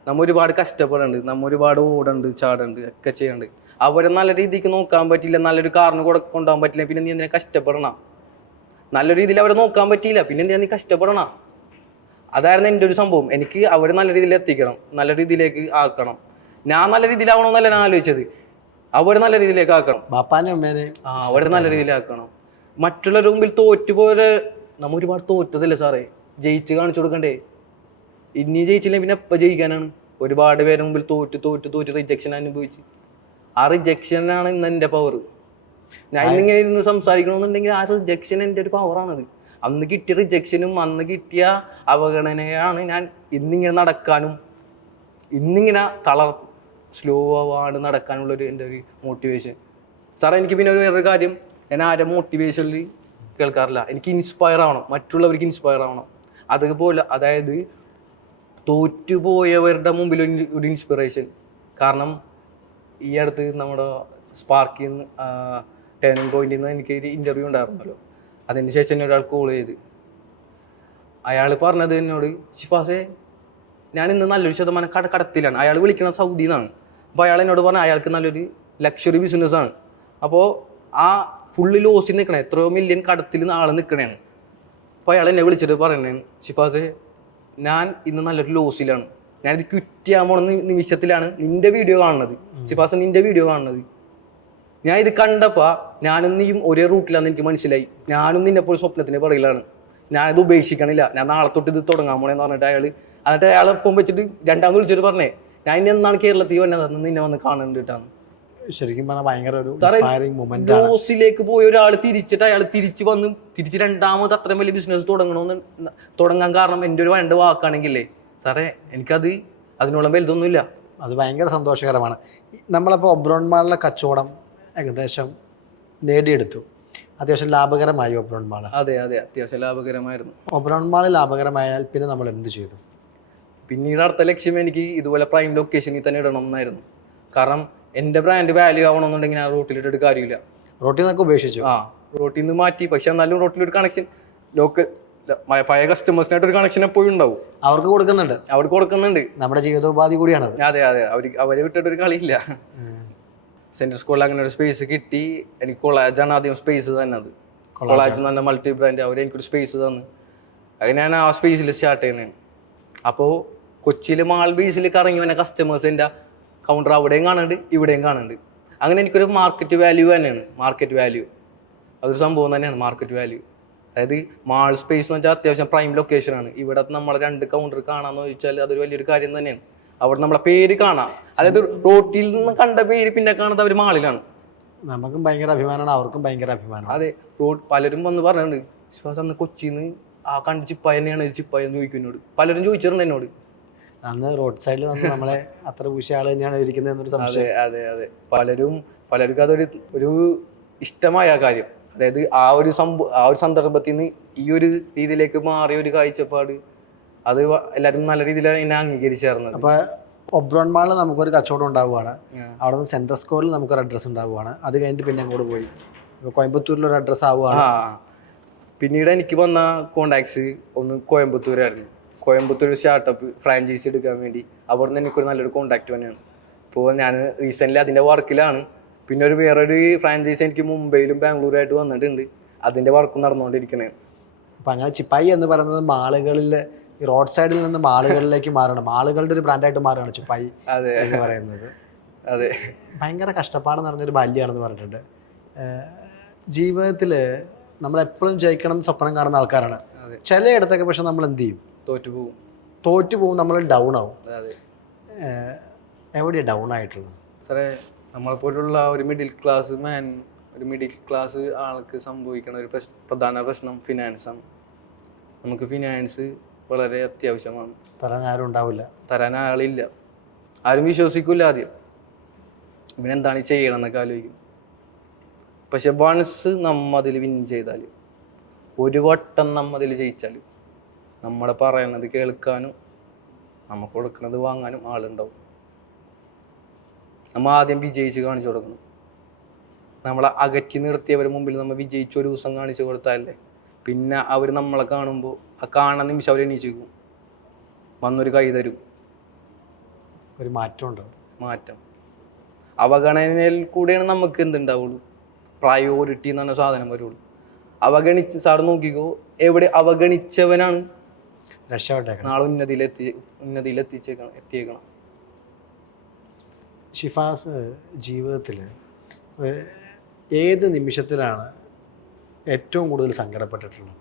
നമ്മ ഒരുപാട് കഷ്ടപ്പെടുന്നുണ്ട്, നമ്മ ഒരുപാട് ഓടുന്നുണ്ട്, ചാടുന്നുണ്ട്, ഒക്കെ ചെയ്യുന്നുണ്ട്. അവരെ നല്ല രീതിക്ക് നോക്കാൻ പറ്റില്ല, നല്ലൊരു കാറിന് കൊണ്ടുപോകാൻ പറ്റില്ല, പിന്നെ നീ എന്തിനാ കഷ്ടപ്പെടണം? നല്ല രീതിയിൽ അവരെ നോക്കാൻ പറ്റിയില്ല, പിന്നെ എന്തിനാ നീ കഷ്ടപ്പെടണം? അതായിരുന്നു എൻ്റെ ഒരു സംഭവം. എനിക്ക് അവരെ നല്ല രീതിയിൽ എത്തിക്കണം, നല്ല രീതിയിലേക്ക് ആക്കണം. ഞാൻ നല്ല രീതിയിലാവണമെന്നല്ല ഞാൻ ആലോചിച്ചത്, അവരെ നല്ല രീതിയിലേക്ക് ആക്കണം. അവരെ നല്ല രീതിയിലാക്കണം. മറ്റുള്ളവരുടെ മുമ്പിൽ തോറ്റുപോലെ നമ്മ ഒരുപാട് തോറ്റതല്ലേ സാറേ, ജയിച്ച് കാണിച്ചു കൊടുക്കണ്ടേ? ഇനി ജയിച്ചില്ലേ പിന്നെ എപ്പോൾ ജയിക്കാനാണ്? ഒരുപാട് പേരുടെ മുമ്പിൽ തോറ്റ് റിജക്ഷൻ അനുഭവിച്ച്, ആ റിജക്ഷനാണ് ഇന്ന് എൻ്റെ പവർ. ഞാൻ ഇന്നിങ്ങനെ ഇരുന്ന് സംസാരിക്കണമെന്നുണ്ടെങ്കിൽ ആ റിജക്ഷൻ എൻ്റെ ഒരു പവറാണത്. അന്ന് കിട്ടിയ റിജക്ഷനും അന്ന് കിട്ടിയ അവഗണനയാണ് ഞാൻ ഇന്നിങ്ങനെ നടക്കാനും ഇന്നിങ്ങനെ സ്ലോ ആവാണ്ട് നടക്കാനുള്ളൊരു എൻ്റെ ഒരു മോട്ടിവേഷൻ. സാറേ എനിക്ക് പിന്നെ വേറൊരു കാര്യം, ഞാൻ ആരെ മോട്ടിവേഷനിൽ കേൾക്കാറില്ല. എനിക്ക് ഇൻസ്പയർ ആവണം, മറ്റുള്ളവർക്ക് ഇൻസ്പയർ ആവണം. അതുപോലെ അതായത് തോറ്റുപോയവരുടെ മുമ്പിൽ ഒരു ഇൻസ്പിറേഷൻ. കാരണം ഈ അടുത്ത് നമ്മുടെ സ്പാർക്കിൽ നിന്ന് ടേണിംഗ് പോയിന്റിൽ നിന്ന് എനിക്ക് ഒരു ഇൻ്റർവ്യൂ ഉണ്ടായിരുന്നല്ലോ. അതിന് ശേഷം എന്നെ ഒരാൾ കോൾ ചെയ്ത് അയാൾ പറഞ്ഞത് എന്നോട്, ഷിഫാസേ ഞാൻ ഇന്ന് നല്ലൊരു ശതമാനം കടത്തിലാണ്. അയാൾ വിളിക്കുന്നത് സൗദിയിൽ നിന്നാണ്. അപ്പോൾ അയാൾ എന്നോട് പറഞ്ഞാൽ അയാൾക്ക് നല്ലൊരു ലക്ഷറി ബിസിനസ്സാണ്. അപ്പോൾ ആ ഫുള്ള് ലോസിൽ നിൽക്കണേ, എത്രയോ മില്യൺ കടത്തിൽ ആൾ നിൽക്കണേണ്. അപ്പോൾ അയാൾ എന്നെ വിളിച്ചിട്ട് പറയണേ, ഷിഫാസ് ഞാൻ ഇന്ന് നല്ലൊരു ലോസിലാണ്, ഞാനിത് ക്വിറ്റ് ചെയ്യാൻ പോണ നിമിഷത്തിലാണ് നിന്റെ വീഡിയോ കാണുന്നത്, ഷിഫാസ് നിന്റെ വീഡിയോ കാണുന്നത്. ഞാൻ ഇത് കണ്ടപ്പോൾ ഞാനും നീയും ഒരേ റൂട്ടിലാന്ന് എനിക്ക് മനസ്സിലായി. ഞാനും നിന്നെപ്പോൾ സ്വപ്നത്തിന് പറയിലാണ്, ഞാനിത് ഉപേക്ഷിക്കണില്ല, ഞാൻ നാളെ തൊട്ട് ഇത് തുടങ്ങാൻ പോണേന്ന് പറഞ്ഞിട്ട് അയാളെ ഫോൺ വെച്ചിട്ട് രണ്ടാമത് വിളിച്ചിട്ട് പറഞ്ഞേ, ഞാൻ ഇനി എന്നാണ് കേരളത്തിൽ വന്നത് നിന്നെ വന്ന് കാണേണ്ടിട്ടാണ്. ശരിക്കും പറഞ്ഞാൽ ഭയങ്കര ഒരു ഇൻസ്പയറിംഗ് മൊമെന്റ് ആണ്. ലോസിലേക്ക് പോയ ഒരാൾ തിരിച്ചിട്ട് അയാൾ തിരിച്ച് രണ്ടാമത് അത്രയും വലിയ ബിസിനസ് തുടങ്ങാൻ കാരണം എൻ്റെ ഒരു രണ്ട് വാക്കാണെങ്കിലേ സാറേ എനിക്കത് അതിനുള്ള വലുതൊന്നുമില്ല. അത് ഭയങ്കര സന്തോഷകരമാണ്. നമ്മളിപ്പോൾ ഒബ്രോൺ മാളിലെ കച്ചവടം ഏകദേശം നേടിയെടുത്തു, അത്യാവശ്യം ലാഭകരമായി ഒബ്രോൺ മാൾ. അതെ അതെ, അത്യാവശ്യം ലാഭകരമായിരുന്നു. ഒബ്രോൺ മാൾ ലാഭകരമായാൽ പിന്നെ നമ്മൾ എന്ത് ചെയ്തു? പിന്നീട് അടുത്ത ലക്ഷ്യം എനിക്ക് ഇതുപോലെ പ്രൈം ലൊക്കേഷനിൽ തന്നെ ഇടണം എന്നായിരുന്നു. കാരണം എൻ്റെ ബ്രാൻഡ് വാല്യൂ ആവണമെന്നുണ്ടെങ്കിൽ ഞാൻ റോട്ടിലിട്ടിട്ട് കാര്യമില്ല. റോട്ടിൽ നിന്നൊക്കെ ഉപേക്ഷിച്ചു. റോട്ടിൽ നിന്ന് മാറ്റി, പക്ഷെ എന്നാലും റോട്ടിലൊരു കണക്ഷൻ ലോക്കൽ പഴയ കസ്റ്റമേഴ്സിനായിട്ട് ഒരു കണക്ഷൻ എപ്പോഴും ഉണ്ടാവും. അവർക്ക് കൊടുക്കുന്നുണ്ട്. നമ്മുടെ ജീവിതോപാധി കൂടിയാണ്. അതെ അതെ, അവരെ വിട്ടിട്ടൊരു കളിയില്ല. സെൻട്രൽ സ്കൂളിൽ അങ്ങനെ ഒരു സ്പേസ് കിട്ടി. എനിക്ക് കൊളാജാണ് ആദ്യം സ്പേസ് തന്നത്. കൊളാജ് എന്ന് പറഞ്ഞ മൾട്ടി ബ്രാൻഡ് അവർ എനിക്കൊരു സ്പേസ് തന്നു. അത് ഞാൻ ആ സ്പേസിൽ സ്റ്റാർട്ട് ചെയ്യുന്നതാണ്. അപ്പോൾ കൊച്ചിയിൽ മാൾ ബേസിൽ കറങ്ങി വന്ന കസ്റ്റമേഴ്സ് എൻ്റെ കൗണ്ടർ അവിടെയും കാണുന്നുണ്ട്, ഇവിടെയും കാണുന്നുണ്ട്. അങ്ങനെ എനിക്കൊരു മാർക്കറ്റ് വാല്യൂ തന്നെയാണ്. മാർക്കറ്റ് വാല്യൂ അതൊരു സംഭവം തന്നെയാണ്. മാർക്കറ്റ് വാല്യൂ അതായത് മാൾ സ്പേസ് എന്ന് വെച്ചാൽ അത്യാവശ്യം പ്രൈം ലൊക്കേഷനാണ്. ഇവിടെ നമ്മളെ 2 കൗണ്ടർ കാണാമെന്ന് ചോദിച്ചാൽ അതൊരു വലിയൊരു കാര്യം തന്നെയാണ്. അവിടെ നമ്മളെ പേര് കാണാം. അതായത് റോട്ടിൽ നിന്ന് കണ്ട പേര് പിന്നെ കാണുന്നത് അവർ മാളിലാണ്. നമുക്കും ഭയങ്കര അഭിമാനമാണ്, അവർക്കും ഭയങ്കര അഭിമാനമാണ്. അതെ, പലരും വന്ന് പറഞ്ഞിട്ടുണ്ട്, വിശ്വാസം അന്ന് കൊച്ചിന്ന് ആ കണ്ട് ചിപ്പായ തന്നെയാണ് ചിപ്പായ എന്ന് ചോദിക്കും എന്നോട്. പലരും ചോദിച്ചിട്ടുണ്ട് എന്നോട്. അന്ന് റോഡ് സൈഡിൽ വന്ന് നമ്മളെ അത്ര പൂശിയ ആള് തന്നെയാണ് ഇരിക്കുന്നതെന്നൊരു സംശയം. അതെ അതെ, പലർക്കും അതൊരു ഇഷ്ടമായ കാര്യം. അതായത് ആ ഒരു സന്ദർഭത്തിൽ നിന്ന് ഈ ഒരു രീതിയിലേക്ക് മാറിയ ഒരു കാഴ്ചപ്പാട് അത് എല്ലാവരും നല്ല രീതിയിൽ എന്നെ അംഗീകരിച്ചായിരുന്നു. അപ്പൊ ഒബ്രോൺ മാളിൽ നമുക്കൊരു കച്ചവടം ഉണ്ടാവുകയാണ്. അവിടെ നിന്ന് സെൻട്രൽ സ്കോറിൽ നമുക്കൊരു അഡ്രസ്സ് ഉണ്ടാവുകയാണ്. അത് കഴിഞ്ഞിട്ട് പിന്നെ അങ്ങോട്ട് പോയി കോയമ്പത്തൂരിലൊരു അഡ്രസ്സ് ആവുകയാണ്. പിന്നീട് എനിക്ക് വന്ന കോണ്ടാക്ട്സ് ഒന്ന് കോയമ്പത്തൂരായിരുന്നു. കോയമ്പത്തൂർ സ്റ്റാർട്ടപ്പ് ഫ്രാഞ്ചൈസി എടുക്കാൻ വേണ്ടി അവിടെ നിന്ന് എനിക്കൊരു നല്ലൊരു കോണ്ടാക്ട് തന്നെയാണ്. ഇപ്പോൾ ഞാൻ റീസെൻ്റ്ലി അതിൻ്റെ വർക്കിലാണ്. പിന്നെ വേറൊരു ഫ്രാഞ്ചൈസി എനിക്ക് മുംബൈയിലും ബാംഗ്ലൂരായിട്ട് വന്നിട്ടുണ്ട്. അതിൻ്റെ വർക്കും നടന്നുകൊണ്ടിരിക്കണേ. അപ്പം അങ്ങനെ ചിപ്പായി എന്ന് പറയുന്നത് മാളുകളിൽ റോഡ് സൈഡിൽ നിന്ന് മാളുകളിലേക്ക് മാറണം, മാളുകളുടെ ഒരു ബ്രാൻഡായിട്ട് മാറുകയാണ് ചിപ്പായി എന്ന് പറയുന്നത്. അതെ, ഭയങ്കര കഷ്ടപ്പാട് നിറഞ്ഞൊരു ബാല്യമാണെന്ന് പറഞ്ഞിട്ടുണ്ട്. ജീവിതത്തിൽ നമ്മളെപ്പോഴും ജയിക്കണം എന്ന് സ്വപ്നം കാണുന്ന ആൾക്കാരാണ്. ചിലയിടത്തൊക്കെ പക്ഷെ നമ്മൾ എന്ത് ചെയ്യും? തോറ്റുപോകും, നമ്മൾ ഡൗൺ ആവും. എവിടെയാണ് ഡൗൺ ആയിട്ടുള്ളത് സാറേ? നമ്മളെപ്പോലുള്ള ഒരു മിഡിൽ ക്ലാസ് ആൾക്ക് സംഭവിക്കുന്ന ഒരു പ്രധാന പ്രശ്നം ഫിനാൻസാണ്. നമുക്ക് ഫിനാൻസ് വളരെ അത്യാവശ്യമാണ്. തരാൻ ആരും ഉണ്ടാവില്ല, തരാൻ ആളില്ല, ആരും വിശ്വസിക്കില്ല. ആദ്യം ഇവനെന്താണ് ചെയ്യണം എന്നൊക്കെ ആലോചിക്കും. പക്ഷെ വൺസ് നമ്മ അതിൽ വിൻ ചെയ്താൽ, ഒരു വട്ടം നമ്മ അതിൽ ജയിച്ചാൽ, നമ്മളെ പറയുന്നത് കേൾക്കാനും നമ്മൾ കൊടുക്കുന്നത് വാങ്ങാനും ആളുണ്ടാവും. നമ്മൾ ആദ്യം വിജയിച്ച് കാണിച്ചു കൊടുക്കണം. നമ്മളെ അകറ്റി നിർത്തിയവരെ മുമ്പിൽ നമ്മൾ വിജയിച്ച് ഒരു ദിവസം കാണിച്ചു കൊടുത്താലേ പിന്നെ അവർ നമ്മളെ കാണുമ്പോൾ ആ കാണുന്ന നിമിഷം അവർ എണീച്ചിരിക്കും, വന്നൊരു കൈ തരും. ഒരു മാറ്റം അവഗണനയിൽ കൂടെയാണ് നമുക്ക് എന്തുണ്ടാവുള്ളൂ, പ്രയോറിറ്റി എന്ന് പറഞ്ഞ സാധനം വരുള്ളൂ. അവഗണിച്ച് സാറ് നോക്കിക്കോ, എവിടെ അവഗണിച്ചവനാണ് നാളെ എത്തിയേക്കണം. ഷിഫാസ് ജീവിതത്തിൽ ഏത് നിമിഷത്തിലാണ് ഏറ്റവും കൂടുതൽ സങ്കടപ്പെട്ടിട്ടുള്ളത്?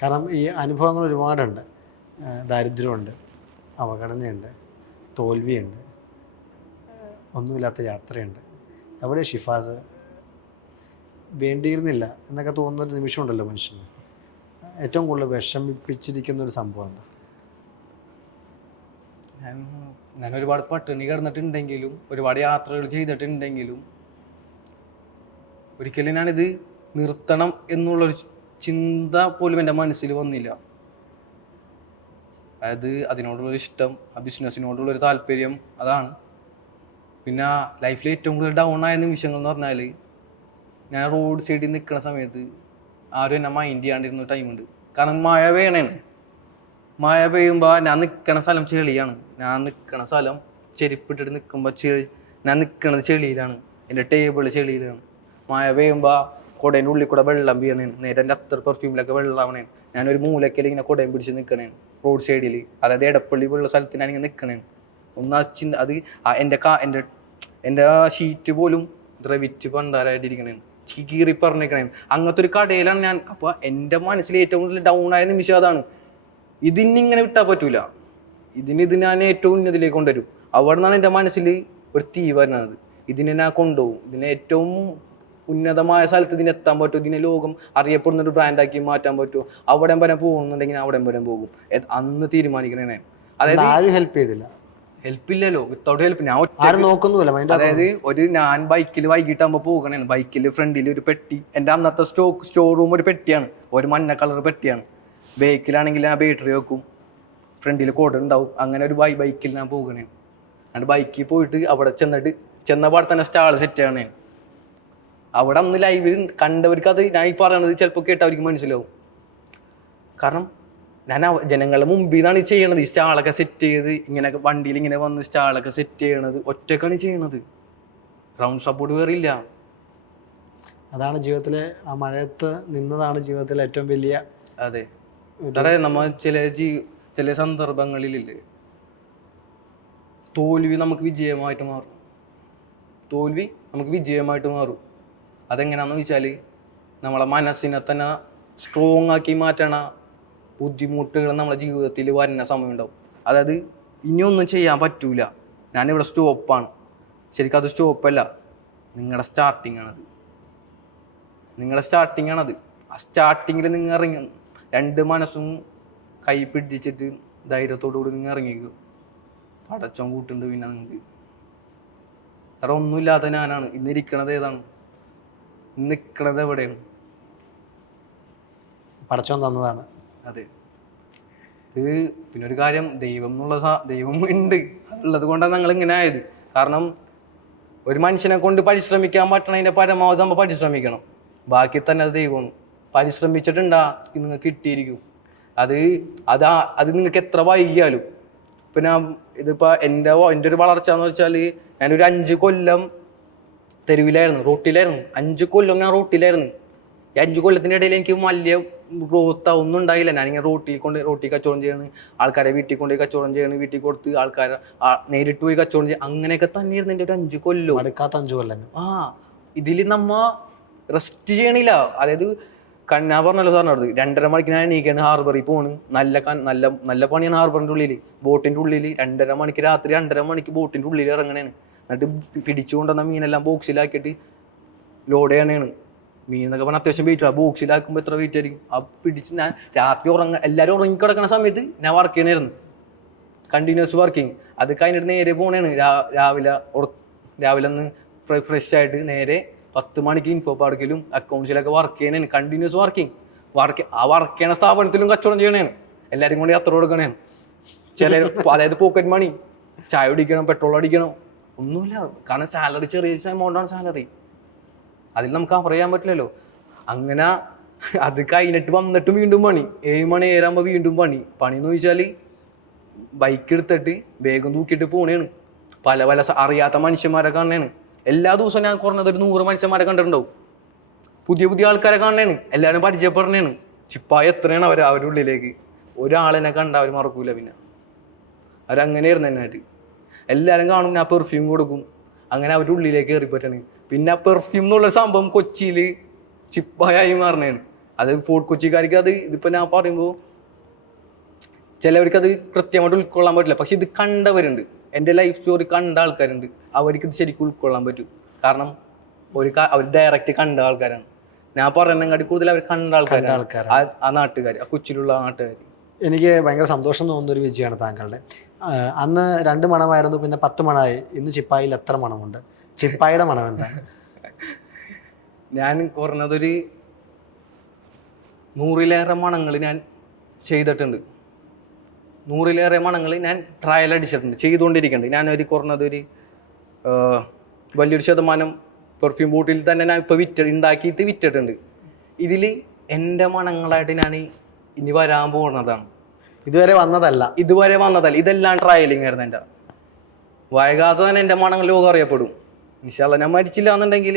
കാരണം ഈ അനുഭവങ്ങൾ ഒരുപാടുണ്ട്. ദാരിദ്ര്യമുണ്ട്, അവഗണനയുണ്ട്, തോൽവിയുണ്ട്, ഒന്നുമില്ലാത്ത യാത്രയുണ്ട്. എവിടെ ഷിഫാസ് വേണ്ടിയിരുന്നില്ല എന്നൊക്കെ തോന്നുന്നൊരു നിമിഷമുണ്ടല്ലോ മനുഷ്യന്? ഏറ്റവും കൂടുതൽ വിഷമിപ്പിച്ചിരിക്കുന്ന ഒരു സംഭവം എന്താ? ഞാൻ ഒരുപാട് പട്ടിണി കിടന്നിട്ടുണ്ടെങ്കിലും ഒരുപാട് യാത്രകൾ ചെയ്തിട്ടുണ്ടെങ്കിലും ഒരിക്കലും ഞാനിത് നിർത്തണം എന്നുള്ളൊരു ചിന്ത പോലും എൻ്റെ മനസ്സിൽ വന്നില്ല. അതായത് അതിനോടുള്ളൊരു ഇഷ്ടം, ആ ബിസിനസ്സിനോടുള്ളൊരു താല്പര്യം, അതാണ്. പിന്നെ ലൈഫിൽ ഏറ്റവും കൂടുതൽ ഡൗൺ ആയ നിമിഷങ്ങൾ എന്ന് പറഞ്ഞാൽ, ഞാൻ റോഡ് സൈഡിൽ നിൽക്കുന്ന സമയത്ത് ആരും എന്നെ മൈൻഡ് ചെയ്യാണ്ടിരുന്ന ടൈമുണ്ട്. കാരണം മഴ പെയ്യുമ്പോൾ ഞാൻ നിൽക്കണ സ്ഥലം ചെളിയാണ്. ഞാൻ നിൽക്കണ സ്ഥലം ചെരുപ്പിട്ടിട്ട് നിൽക്കുമ്പോൾ ഞാൻ നിൽക്കണത് ചെളിയിലാണ്, എൻ്റെ ടേബിൾ ചെളിയിലാണ്. മഴ പെയ്യുമ്പോൾ കുടേൻ്റെ ഉള്ളിൽ കൂടെ വെള്ളം വീണേണ്. നേരെ എൻ്റെ അത്ര പെർഫ്യൂമിലൊക്കെ വെള്ളമാവണേണ്. ഞാനൊരു മൂലക്കൽ ഇങ്ങനെ കുടയും പിടിച്ച് നിൽക്കണേണ് റോഡ് സൈഡിൽ. അതായത് എടപ്പള്ളി ഉള്ള സ്ഥലത്ത് ഞാനിങ്ങനെ നിൽക്കണേണ്. ഒന്ന് ചിന്ത അത് എൻ്റെ ഷീറ്റ് പോലും ദ്രവിച്ച് പണ്ടാരായിട്ടിരിക്കണേണ്, കീറി പറഞ്ഞിരിക്കണേണ്. അങ്ങനത്തെ ഒരു കടയിലാണ് ഞാൻ. അപ്പോൾ എൻ്റെ മനസ്സിൽ ഏറ്റവും കൂടുതൽ ഡൗൺ ആയ നിമിഷം അതാണ്. ഇതിനിങ്ങനെ വിട്ടാൽ പറ്റൂല, ഇത് ഞാൻ ഏറ്റവും ഉന്നതിലേക്ക് കൊണ്ടുവരും. അവിടെ നിന്നാണ് എൻ്റെ മനസ്സിൽ ഒരു തീ വരുന്നത്. ഇതിനെ ഞാൻ കൊണ്ടുപോകും, ഇതിനെ ഏറ്റവും ഉന്നതമായ സ്ഥലത്ത് ഇതിനെത്താൻ പറ്റും, ഇതിനെ ലോകം അറിയപ്പെടുന്ന ഒരു ബ്രാൻഡാക്കി മാറ്റാൻ പറ്റുമോ, അവിടെ വരെ പോകുന്നുണ്ടെങ്കിൽ അവിടെ വരെ പോകും. അന്ന് തീരുമാനിക്കണേ. അതായത് ആരും ഹെൽപ്പ് ചെയ്തില്ല, ഹെൽപ്പില്ലല്ലോ, വിത്തൗട്ട് ഹെൽപ്പ്. അതായത് ഞാൻ ബൈക്കിൽ വൈകിട്ടാകുമ്പോൾ പോകണേ. ബൈക്കിൽ ഫ്രണ്ടിൽ ഒരു പെട്ടി, എൻ്റെ അന്നത്തെ സ്റ്റോർ റൂം ഒരു പെട്ടിയാണ്, ഒരു മഞ്ഞ കളർ പെട്ടിയാണ്. ബൈക്കിലാണെങ്കിൽ ഞാൻ ബാറ്ററി വെക്കും, ഫ്രണ്ടിൽ കോഡ് ഉണ്ടാവും. അങ്ങനെ ഒരു ബൈക്കിൽ ഞാൻ പോകണേ. എന്നിട്ട് ബൈക്കിൽ പോയിട്ട് അവിടെ ചെന്ന പാടെ തന്നെ സ്റ്റാൾ സെറ്റ് ചെയ്യണേ. അവിടെ അന്ന് ലൈവിൽ കണ്ടവർക്ക് അത് ഞാൻ ഈ പറയണത് ചിലപ്പോൾ കേട്ട് അവർക്ക് മനസ്സിലാവും. കാരണം ഞാൻ ജനങ്ങളുടെ മുമ്പിൽ നിന്നാണ് ഈ ചെയ്യണത്. ഈ സ്റ്റാളൊക്കെ സെറ്റ് ചെയ്ത് ഇങ്ങനെ വണ്ടിയിൽ ഇങ്ങനെ വന്ന് സ്റ്റാളൊക്കെ സെറ്റ് ചെയ്യണത് ഒറ്റക്കാണ് ചെയ്യണത്. ഗ്രൗണ്ട് സപ്പോർട്ട് വേറെ ഇല്ല. അതാണ് ജീവിതത്തിലെ ആ മഴയത്ത് നിന്നതാണ് ജീവിതത്തിലെ ഏറ്റവും വലിയ. അതെ, നമ്മൾ ചില സന്ദർഭങ്ങളിലില്ലേ, തോൽവി നമുക്ക് വിജയമായിട്ട് മാറും. അതെങ്ങനെയാണെന്ന് വെച്ചാൽ നമ്മളെ മനസ്സിനെ തന്നെ സ്ട്രോങ് ആക്കി മാറ്റണ ബുദ്ധിമുട്ടുകൾ നമ്മുടെ ജീവിതത്തിൽ വരുന്ന സമയം ഉണ്ടാവും. അതായത് ഇനിയൊന്നും ചെയ്യാൻ പറ്റൂല, ഞാനിവിടെ സ്റ്റോപ്പാണ്. ശരിക്കും അത് സ്റ്റോപ്പല്ല, നിങ്ങളുടെ സ്റ്റാർട്ടിങ് ആണത്. ആ സ്റ്റാർട്ടിങ്ങിൽ നിങ്ങൾ ഇറങ്ങി രണ്ട് മനസ്സും കൈ പിടിച്ചിട്ട് ധൈര്യത്തോടുകൂടി നിങ്ങൾ ഇറങ്ങിക്കോ. പടച്ചോൻ കൂട്ടുണ്ട്. പിന്നെ നിങ്ങൾക്ക് വേറെ ഒന്നുമില്ലാത്ത ഞാനാണ് ഇന്നിരിക്കണത്. ഏതാണ് നിൽക്കണത്? എവിടെയാണ്? പടച്ചോൻ തന്നതാണ്. അതെ. ഇത് പിന്നെ ഒരു കാര്യം, ദൈവം ഉണ്ട്, ഉള്ളത് കൊണ്ടാണ് ഞങ്ങൾ ഇങ്ങനെ ആയത്. കാരണം ഒരു മനുഷ്യനെ കൊണ്ട് പരിശ്രമിക്കാൻ പറ്റണതിൻ്റെ പരമാവധി നമ്മൾ പരിശ്രമിക്കണം. ബാക്കി തന്നെ അത് ദൈവമാണ്. പരിശ്രമിച്ചിട്ടുണ്ടാ നിങ്ങൾക്ക് കിട്ടിയിരിക്കും. അത് നിങ്ങൾക്ക് എത്ര വൈകിയാലും. പിന്നെ ഇതിപ്പോൾ എൻ്റെ ഒരു വളർച്ച എന്ന് വെച്ചാൽ, ഞാനൊരു 5 കൊല്ലം തെരുവിലായിരുന്നു, റോട്ടിലായിരുന്നു. 5 കൊല്ലം ഞാൻ റോട്ടിലായിരുന്നു. ഈ 5 കൊല്ലത്തിൻ്റെ ഇടയിൽ എനിക്ക് വലിയ ഗ്രോത്ത് ഒന്നും ഉണ്ടായില്ല. ഞാനിങ്ങനെ റോട്ടി കച്ചവടം ചെയ്യണ്, ആൾക്കാരെ വീട്ടിൽ കൊണ്ടുപോയി കച്ചവടം ചെയ്യണ്, വീട്ടിൽ കൊടുത്ത് ആൾക്കാരെ നേരിട്ട് പോയി കച്ചവടം ചെയ്യണം. അങ്ങനെയൊക്കെ തന്നെയായിരുന്നു എൻ്റെ ഒരു 5 കൊല്ലം. 5 കൊല്ലം ഇതിൽ നമ്മ റെസ്റ്റ് ചെയ്യണില്ല. അതായത് ഞാൻ പറഞ്ഞല്ലോ സാറിനോട്, 2:30 മണിക്ക് ഞാൻ എണീക്കാണ്, ഹാർബറിൽ പോണ്. നല്ല പണിയാണ് ഹാർബറിൻ്റെ ഉള്ളിൽ, ബോട്ടിൻ്റെ ഉള്ളിൽ. 2:30 മണിക്ക് രാത്രി 2:30 മണിക്ക് ബോട്ടിൻ്റെ ഉള്ളിൽ ഇറങ്ങണേണ്. എന്നിട്ട് പിടിച്ചുകൊണ്ടുവന്ന മീനെല്ലാം ബോക്സിലാക്കിയിട്ട് ലോഡ് ചെയ്യണേണ്. മീൻ എന്നൊക്കെ പറഞ്ഞാൽ അത്യാവശ്യം വെയിറ്റ്. ബോക്സിലാക്കുമ്പോൾ എത്ര വെയിറ്റ് ആയിരിക്കും? ആ ഞാൻ രാത്രി എല്ലാവരും ഉറങ്ങിക്കിടക്കുന്ന സമയത്ത് ഞാൻ വർക്ക് ചെയ്യണമായിരുന്നു, കണ്ടിന്യൂസ് വർക്കിങ്. അത് കഴിഞ്ഞിട്ട് നേരെ പോണേണ്. രാവിലെ ഒന്ന് ഫ്രഷ് ആയിട്ട് നേരെ 10 മണിക്ക് ഇൻഫോ പാർക്കിലും അക്കൗണ്ട്സിലൊക്കെ വർക്ക് ചെയ്യണേന്. Continuous working. ആ വർക്ക് ചെയ്യണ സ്ഥാപനത്തിലും കച്ചവടം ചെയ്യണേണ്. എല്ലാവരും കൊണ്ട് യാത്ര കൊടുക്കണേണ്. അതായത് പോക്കറ്റ് മണി, ചായ കുടിക്കണം, പെട്രോൾ അടിക്കണം, ഒന്നുമില്ല. കാരണം സാലറി ചെറിയ എമൗണ്ടാണ് സാലറി. അതിൽ നമുക്ക് അറിയാൻ പറ്റില്ലല്ലോ. അങ്ങനെ അത് കഴിഞ്ഞിട്ട് വന്നിട്ട് വീണ്ടും പണി. 7 മണി 7 വീണ്ടും പണി എന്ന് ചോദിച്ചാൽ ബൈക്ക് എടുത്തിട്ട് വേഗം തൂക്കിയിട്ട് പോണേണ്. പല അറിയാത്ത മനുഷ്യന്മാരെ കാണണേണ്. എല്ലാ ദിവസവും ഞാൻ കുറഞ്ഞത് ഒരു 100 മനുഷ്യന്മാരെ കണ്ടിട്ടുണ്ടാവും. പുതിയ ആൾക്കാരെ കാണണേണ്, എല്ലാവരും പരിചയപ്പെടണേണ്. ചിപ്പായ എത്രയാണ് അവരുടെ ഉള്ളിലേക്ക്. ഒരാളെന്നെ കണ്ട അവർ മറക്കൂല. പിന്നെ അവരങ്ങനെയായിരുന്നു എന്നായിട്ട്. എല്ലാവരും കാണും, ഞാൻ പെർഫ്യൂം കൊടുക്കും. അങ്ങനെ അവരുടെ ഉള്ളിലേക്ക് കയറി പറ്റണേ. പിന്നെ പെർഫ്യൂം എന്നുള്ള സംഭവം കൊച്ചിയിൽ ചിപ്പായി മാറണേണ്. അത് ഫോർട്ട് കൊച്ചിക്കാർക്ക് ഇതിപ്പോൾ ഞാൻ പറയുമ്പോൾ ചിലവർക്ക് അത് കൃത്യമായിട്ട് ഉൾക്കൊള്ളാൻ പറ്റില്ല. പക്ഷെ ഇത് കണ്ടവരുണ്ട്, എൻ്റെ ലൈഫ് സ്റ്റോറി കണ്ട ആൾക്കാരുണ്ട്. അവർക്ക് ഇത് ശരിക്കും ഉൾക്കൊള്ളാൻ പറ്റും. കാരണം അവർ ഡയറക്റ്റ് കണ്ട ആൾക്കാരാണ്. ഞാൻ പറയുന്നതിനെക്കാട്ടി കൂടുതൽ അവർ കണ്ട ആൾക്കാരാണ് ആ നാട്ടുകാർ, ആ കൊച്ചിയിലുള്ള നാട്ടുകാർ. എനിക്ക് ഭയങ്കര സന്തോഷം തോന്നുന്നൊരു വിജയമാണ് താങ്കളുടെ. അന്ന് 2 മണമായിരുന്നു, പിന്നെ 10 മണമായി. ഇന്ന് ചിപ്പായിൽ എത്ര മണമുണ്ട്? ചിപ്പായുടെ മണം എന്താ? ഞാൻ കുറഞ്ഞതൊരു 100-ലേറെ മണങ്ങൾ ഞാൻ ചെയ്തിട്ടുണ്ട്. 100-ലേറെ മണങ്ങൾ ഞാൻ ട്രയൽ അടിച്ചിട്ടുണ്ട്, ചെയ്തുകൊണ്ടിരിക്കുന്നുണ്ട്. ഞാനൊരു കുറഞ്ഞതൊരു വലിയൊരു ശതമാനം പെർഫ്യൂം ബോട്ടിൽ തന്നെ ഞാൻ ഇപ്പോൾ ഉണ്ടാക്കിയിട്ട് വിറ്റിട്ടുണ്ട്. ഇതിൽ എൻ്റെ മണങ്ങളായിട്ട് ഞാൻ ഇനി വരാൻ പോകുന്നതാണ്. ഇതുവരെ വന്നതല്ല. ഇതെല്ലാം ട്രയലിങ് ആയിരുന്നു എൻ്റെ. വൈകാതെ തന്നെ എൻ്റെ മണങ്ങൾ ലോകം അറിയപ്പെടും. ഇൻഷാ അല്ലാഹ്. ഞാൻ മരിച്ചില്ല എന്നുണ്ടെങ്കിൽ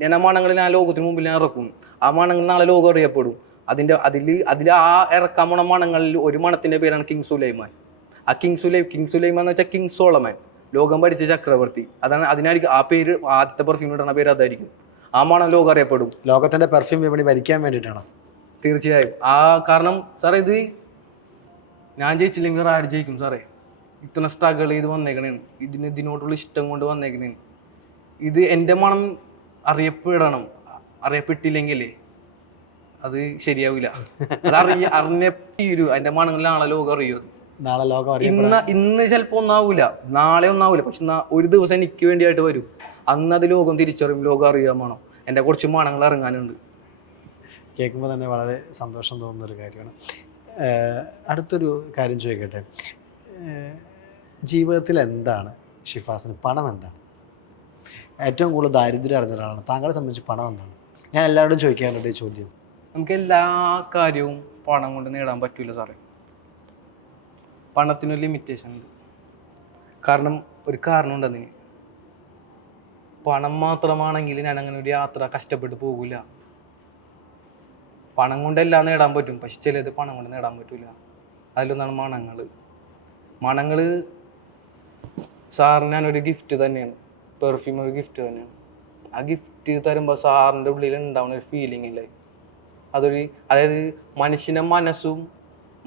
ഞാൻ ആ മണങ്ങളിൽ ആ ലോകത്തിന് മുമ്പിൽ ഞാൻ ഇറക്കും. ആ മണങ്ങൾ നാളെ ലോകം അറിയപ്പെടും. അതിൽ ആ ഇറക്കാൻ പോണ മണങ്ങളിൽ ഒരു മണത്തിന്റെ പേരാണ് കിങ് സുലൈമാൻ. ആ കിങ് സുലൈമാൻ എന്ന് വെച്ചാൽ കിങ് സോളമൻ, ലോകം ഭരിച്ച ചക്രവർത്തി. അതാണ് അതിനായിരിക്കും ആ പേര്, ആദ്യത്തെ പെർഫ്യൂം ഇടുന്ന പേര് അതായിരിക്കും. ആ മണം ലോകം അറിയപ്പെടും. ലോകത്തിന്റെ പെർഫ്യൂം വിപണി ഭരിക്കാൻ വേണ്ടിയിട്ടാണോ? തീർച്ചയായും. കാരണം സാറേ ഇത് ഞാൻ ജയിച്ചില്ലെങ്കിൽ ആര് ജയിക്കും സാറേ? ഇത്ര സ്ട്രഗിൾ ചെയ്ത് വന്നേക്കണേണ്, ഇതിനോടുള്ള ഇഷ്ടം കൊണ്ട് വന്നേക്കണേണ്. ഇത് എൻ്റെ മണം അറിയപ്പെട്ടില്ലെങ്കിൽ അത് ശരിയാവില്ല. അത് അറിഞ്ഞേ തീരൂ. അതിന്റെ മണങ്ങളിലാണോ ലോകം അറിയുമോ? നാളെ ലോകം ഇന്ന് ചിലപ്പോ ഒന്നാവൂല, നാളെ ഒന്നാവൂല, പക്ഷെ ഒരു ദിവസം എനിക്ക് വേണ്ടിയായിട്ട് വരും. അന്ന് അത് ലോകം തിരിച്ചറിയും, ലോകം അറിയാൻ വേണം. എൻ്റെ കുറച്ച് മണങ്ങൾ ഇറങ്ങാനുണ്ട്. കേൾക്കുമ്പോൾ തന്നെ വളരെ സന്തോഷം തോന്നുന്നൊരു കാര്യമാണ്. അടുത്തൊരു കാര്യം ചോദിക്കട്ടെ, ജീവിതത്തിൽ എന്താണ് ഷിഫാസിന് പണം എന്താണ്? ഏറ്റവും കൂടുതൽ ദാരിദ്ര്യം അറിഞ്ഞ ഒരാളാണ്. താങ്കളെ സംബന്ധിച്ച് പണം എന്താണ്? ഞാൻ എല്ലാവരോടും ചോദിക്കാറുണ്ട് ഈ ചോദ്യം. നമുക്ക് എല്ലാ കാര്യവും പണം കൊണ്ട് നേടാൻ പറ്റൂല സാറേ. പണത്തിനൊരു ലിമിറ്റേഷൻ ഉണ്ട്. ഒരു കാരണമുണ്ട് അതിന്. പണം മാത്രമാണെങ്കിൽ ഞാൻ അങ്ങനെ ഒരു യാത്ര കഷ്ടപ്പെട്ട് പോകില്ല. പണം കൊണ്ടെല്ലാം നേടാൻ പറ്റും, പക്ഷെ ചിലത് പണം കൊണ്ട് നേടാൻ പറ്റൂല. അതിലൊന്നാണ് മണങ്ങൾ. സാറിന് ഞാനൊരു ഗിഫ്റ്റ് തന്നെയാണ്. പെർഫ്യൂം ഒരു ഗിഫ്റ്റ് തന്നെയാണ്. ആ ഗിഫ്റ്റ് തരുമ്പോൾ സാറിൻ്റെ ഉള്ളിൽ ഉണ്ടാവുന്ന ഒരു ഫീലിംഗ് ഇല്ലേ, അതായത് മനുഷ്യൻ്റെ മനസ്സും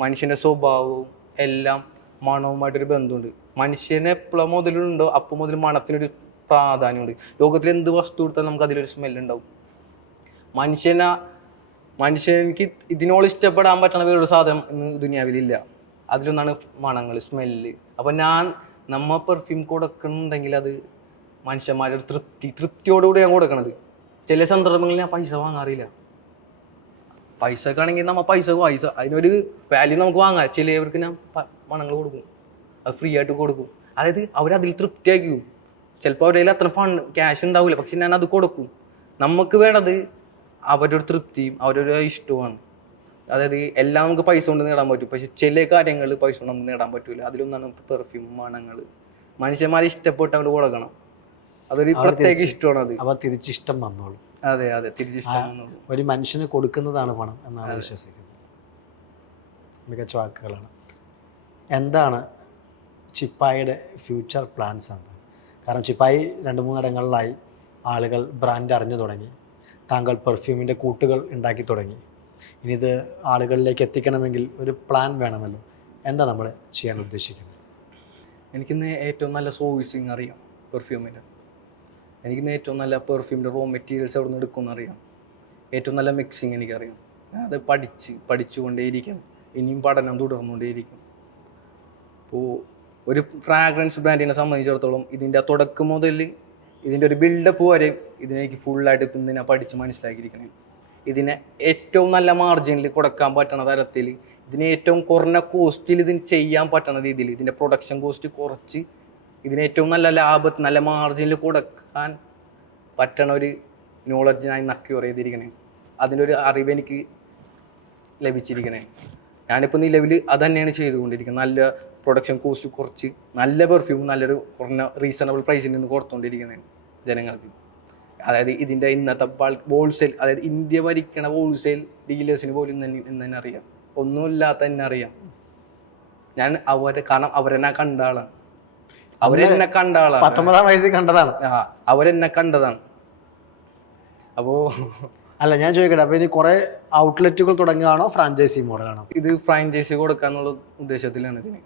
മനുഷ്യൻ്റെ സ്വഭാവവും എല്ലാം മണവുമായിട്ടൊരു ബന്ധമുണ്ട്. മനുഷ്യന് എപ്പോഴും മുതലുണ്ടോ അപ്പോൾ മുതൽ മണത്തിനൊരു പ്രാധാന്യമുണ്ട്. ലോകത്തിൽ എന്ത് വസ്തു കൊടുത്താലും നമുക്ക് അതിലൊരു സ്മെല്ലുണ്ടാവും. മനുഷ്യനിക്ക് ഇതിനോട് ഇഷ്ടപ്പെടാൻ പറ്റുന്ന വേറൊരു സാധനം ഇന്ന് ദുനിയാവിലില്ല. അതിലൊന്നാണ് മണങ്ങൾ, സ്മെല്ല്. അപ്പം നമ്മ പെർഫ്യൂം കൊടുക്കണമെന്നുണ്ടെങ്കിൽ അത് മനുഷ്യന്മാരുടെ ഒരു തൃപ്തിയോടുകൂടി ഞാൻ കൊടുക്കണത്. ചില സന്ദർഭങ്ങളിൽ ഞാൻ പൈസ വാങ്ങാറില്ല. പൈസക്കാണെങ്കിൽ പൈസ അതിനൊരു വാല്യൂ നമുക്ക് വാങ്ങാം. ചിലവർക്ക് ഞാൻ മണങ്ങൾ കൊടുക്കും, അത് ഫ്രീ ആയിട്ട് കൊടുക്കും. അതായത് അവരതിൽ തൃപ്തിയാക്കും. ചിലപ്പോൾ അവരുടെ അത്ര ക്യാഷ് ഉണ്ടാവില്ല, പക്ഷെ ഞാൻ അത് കൊടുക്കും. നമുക്ക് വേണ്ടത് അവരുടെ ഒരു തൃപ്തിയും അവരുടെ ഇഷ്ടവുമാണ്. അതായത് എല്ലാം നമുക്ക് പൈസ കൊണ്ട് നേടാൻ പറ്റും, പക്ഷെ ചില കാര്യങ്ങൾ പൈസ കൊണ്ട് നമുക്ക് നേടാൻ പറ്റൂല. അതിലൊന്നാണ് പെർഫ്യൂം, മണങ്ങൾ. മനുഷ്യന്മാരെ ഇഷ്ടപ്പെട്ട് അവർ കൊടുക്കണം. അതൊരു പ്രത്യേക ഇഷ്ടമാണ്. അത് അവ തിരിച്ചിഷ്ടം വന്നോളൂ. അതെ, തിരിച്ചിഷ്ടം വന്നോളൂ. ഒരു മനുഷ്യന് കൊടുക്കുന്നതാണ് പണം എന്നാണ് വിശ്വസിക്കുന്നത്. മികച്ച വാക്കുകളാണ്. എന്താണ് ചിപ്പായിയുടെ ഫ്യൂച്ചർ പ്ലാൻസ് എന്താണ്? കാരണം ചിപ്പായി 2-3 ഇടങ്ങളിലായി ആളുകൾ ബ്രാൻഡ് അറിഞ്ഞു തുടങ്ങി. താങ്കൾ പെർഫ്യൂമിൻ്റെ കൂട്ടുകൾ ഉണ്ടാക്കി തുടങ്ങി. ഇനി ഇത് ആളുകളിലേക്ക് എത്തിക്കണമെങ്കിൽ ഒരു പ്ലാൻ വേണമല്ലോ. എന്താ നമ്മൾ ചെയ്യാൻ ഉദ്ദേശിക്കുന്നത്? എനിക്കിന്ന് ഏറ്റവും നല്ല സോഴ്സിങ് അറിയാം പെർഫ്യൂമിൻ്റെ. എനിക്കിന്ന് ഏറ്റവും നല്ല പെർഫ്യൂമിൻ്റെ റോ മെറ്റീരിയൽസ് എവിടെ നിന്ന് എടുക്കുമെന്ന് അറിയാം. ഏറ്റവും നല്ല മിക്സിങ് എനിക്കറിയാം. അത് പഠിച്ചുകൊണ്ടേയിരിക്കും. ഇനിയും പഠനം തുടർന്നുകൊണ്ടേയിരിക്കും. അപ്പോൾ ഒരു ഫ്രാഗ്രൻസ് ബ്രാൻഡിനെ സംബന്ധിച്ചിടത്തോളം ഇതിൻ്റെ തുടക്കം മുതൽ ഇതിൻ്റെ ഒരു ബിൽഡപ്പ് വരെ ഇതിനെനിക്ക് ഫുള്ളായിട്ട് ഇപ്പം ഞാൻ പഠിച്ച് മനസ്സിലാക്കിയിരിക്കണേ. ഇതിനെ ഏറ്റവും നല്ല മാർജിനിൽ കൊടുക്കാൻ പറ്റണ തരത്തിൽ, ഇതിന് ഏറ്റവും കുറഞ്ഞ കോസ്റ്റിൽ ഇതിന് ചെയ്യാൻ പറ്റണ രീതിയിൽ, ഇതിൻ്റെ പ്രൊഡക്ഷൻ കോസ്റ്റ് കുറച്ച് ഇതിന് ഏറ്റവും നല്ല ലാഭത്തിൽ നല്ല മാർജിനിൽ കൊടുക്കാൻ പറ്റണ ഒരു നോളജ് ഞാൻ അക്യൂർ ചെയ്തിരിക്കണേ. അതിൻ്റെ ഒരു അറിവ് എനിക്ക് ലഭിച്ചിരിക്കണേ. ഞാനിപ്പോൾ നിലവിൽ അത് തന്നെയാണ് ചെയ്തുകൊണ്ടിരിക്കുന്നത്. നല്ല പ്രൊഡക്ഷൻ കോസ്റ്റ് കുറച്ച് നല്ല പെർഫ്യൂം നല്ലൊരു കുറഞ്ഞ റീസണബിൾ പ്രൈസിൽ നിന്ന് കൊടുത്തുകൊണ്ടിരിക്കുന്നത് ജനങ്ങൾക്ക്. അതായത് ഇതിൻ്റെ ഇന്നത്തെ ഹോൾസെയിൽ, അതായത് ഇന്ത്യ ഭരിക്കണ ഹോൾസെയിൽ ഡീലേഴ്സിന് പോലും ഇന്ന് തന്നെ അറിയാം. ഒന്നുമില്ലാത്ത തന്നെ അറിയാം. ഞാൻ കാരണം അവരെന്നെ കണ്ട ആളാണ്. അവരെന്നെ കണ്ട ആളാണ്. 19-ാം വയസ്സിൽ കണ്ടതാണ്. അവരെന്നെ കണ്ടതാണ്. അപ്പോൾ അല്ല, ഞാൻ ചോദിക്കട്ടെ, അപ്പോൾ ഇനി കുറേ ഔട്ട്ലെറ്റുകൾ തുടങ്ങുകയാണോ ഫ്രാഞ്ചൈസി മോഡലാണോ? ഇത് ഫ്രാഞ്ചൈസി കൊടുക്കാന്നുള്ള ഉദ്ദേശത്തിലാണ് ഇതിന്.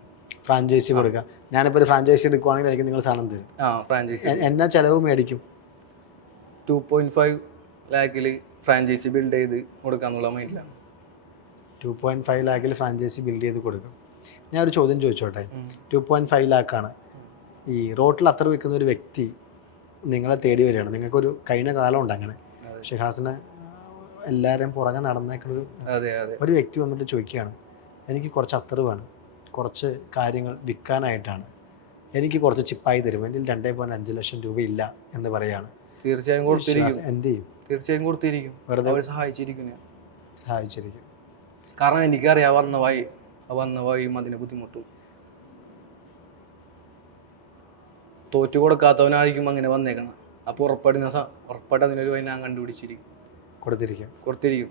ഫ്രാഞ്ചൈസി കൊടുക്കുക. ഞാനിപ്പോൾ ഒരു ഫ്രാഞ്ചൈസി എടുക്കുവാണെങ്കിൽ എനിക്ക് നിങ്ങൾ സാധനം തരും. ഫ്രാഞ്ചൈസി എന്നാ ചിലവ് മേടിക്കും? 2.5 ലാഖിൽ ഫ്രാഞ്ചൈസി ബിൽഡ് ചെയ്ത് കൊടുക്കാന്നുള്ള മൈൻഡിലാണ്. 2.5 ലാഖിൽ ഫ്രാഞ്ചൈസി ബിൽഡ് ചെയ്ത് കൊടുക്കും. ഞാനൊരു ചോദ്യം ചോദിച്ചോട്ടെ. 2.5 ലാഖാണ്. ഈ റോട്ടിൽ അത്ര വിൽക്കുന്ന ഒരു വ്യക്തി നിങ്ങളെ തേടി വരികയാണ്. നിങ്ങൾക്കൊരു കഴിഞ്ഞ കാലം ഉണ്ട് അങ്ങനെ. ഷിഹാസിനെ എല്ലാവരെയും പുറകെ നടന്നേക്കുന്നൊരു ഒരു വ്യക്തി വന്നിട്ട് ചോദിക്കുകയാണ്, എനിക്ക് കുറച്ച് അത്തറ് വേണം, കുറച്ച് കാര്യങ്ങൾ വിൽക്കാനായിട്ടാണ്, എനിക്ക് കുറച്ച് ചിപ്പായി തരും, എൻ്റെ 2.5 ലക്ഷം രൂപ ഇല്ല എന്ന് പറയുകയാണ്. തീർച്ചയായും കൊടുത്തിരിക്കും. എന്ത് ചെയ്യും? തീർച്ചയായും കൊടുത്തിരിക്കും. വെറുതെ സഹായിച്ചിരിക്കും. കാരണം എനിക്കറിയാം വന്ന വഴിയും അതിനെ ബുദ്ധിമുട്ടും. തോറ്റു കൊടുക്കാത്തവനായിരിക്കും അങ്ങനെ വന്നേക്കണം. അപ്പോൾ ഉറപ്പായിട്ട് അതിനൊരു വഴി ഞാൻ കണ്ടുപിടിച്ചിരിക്കും, കൊടുത്തിരിക്കും.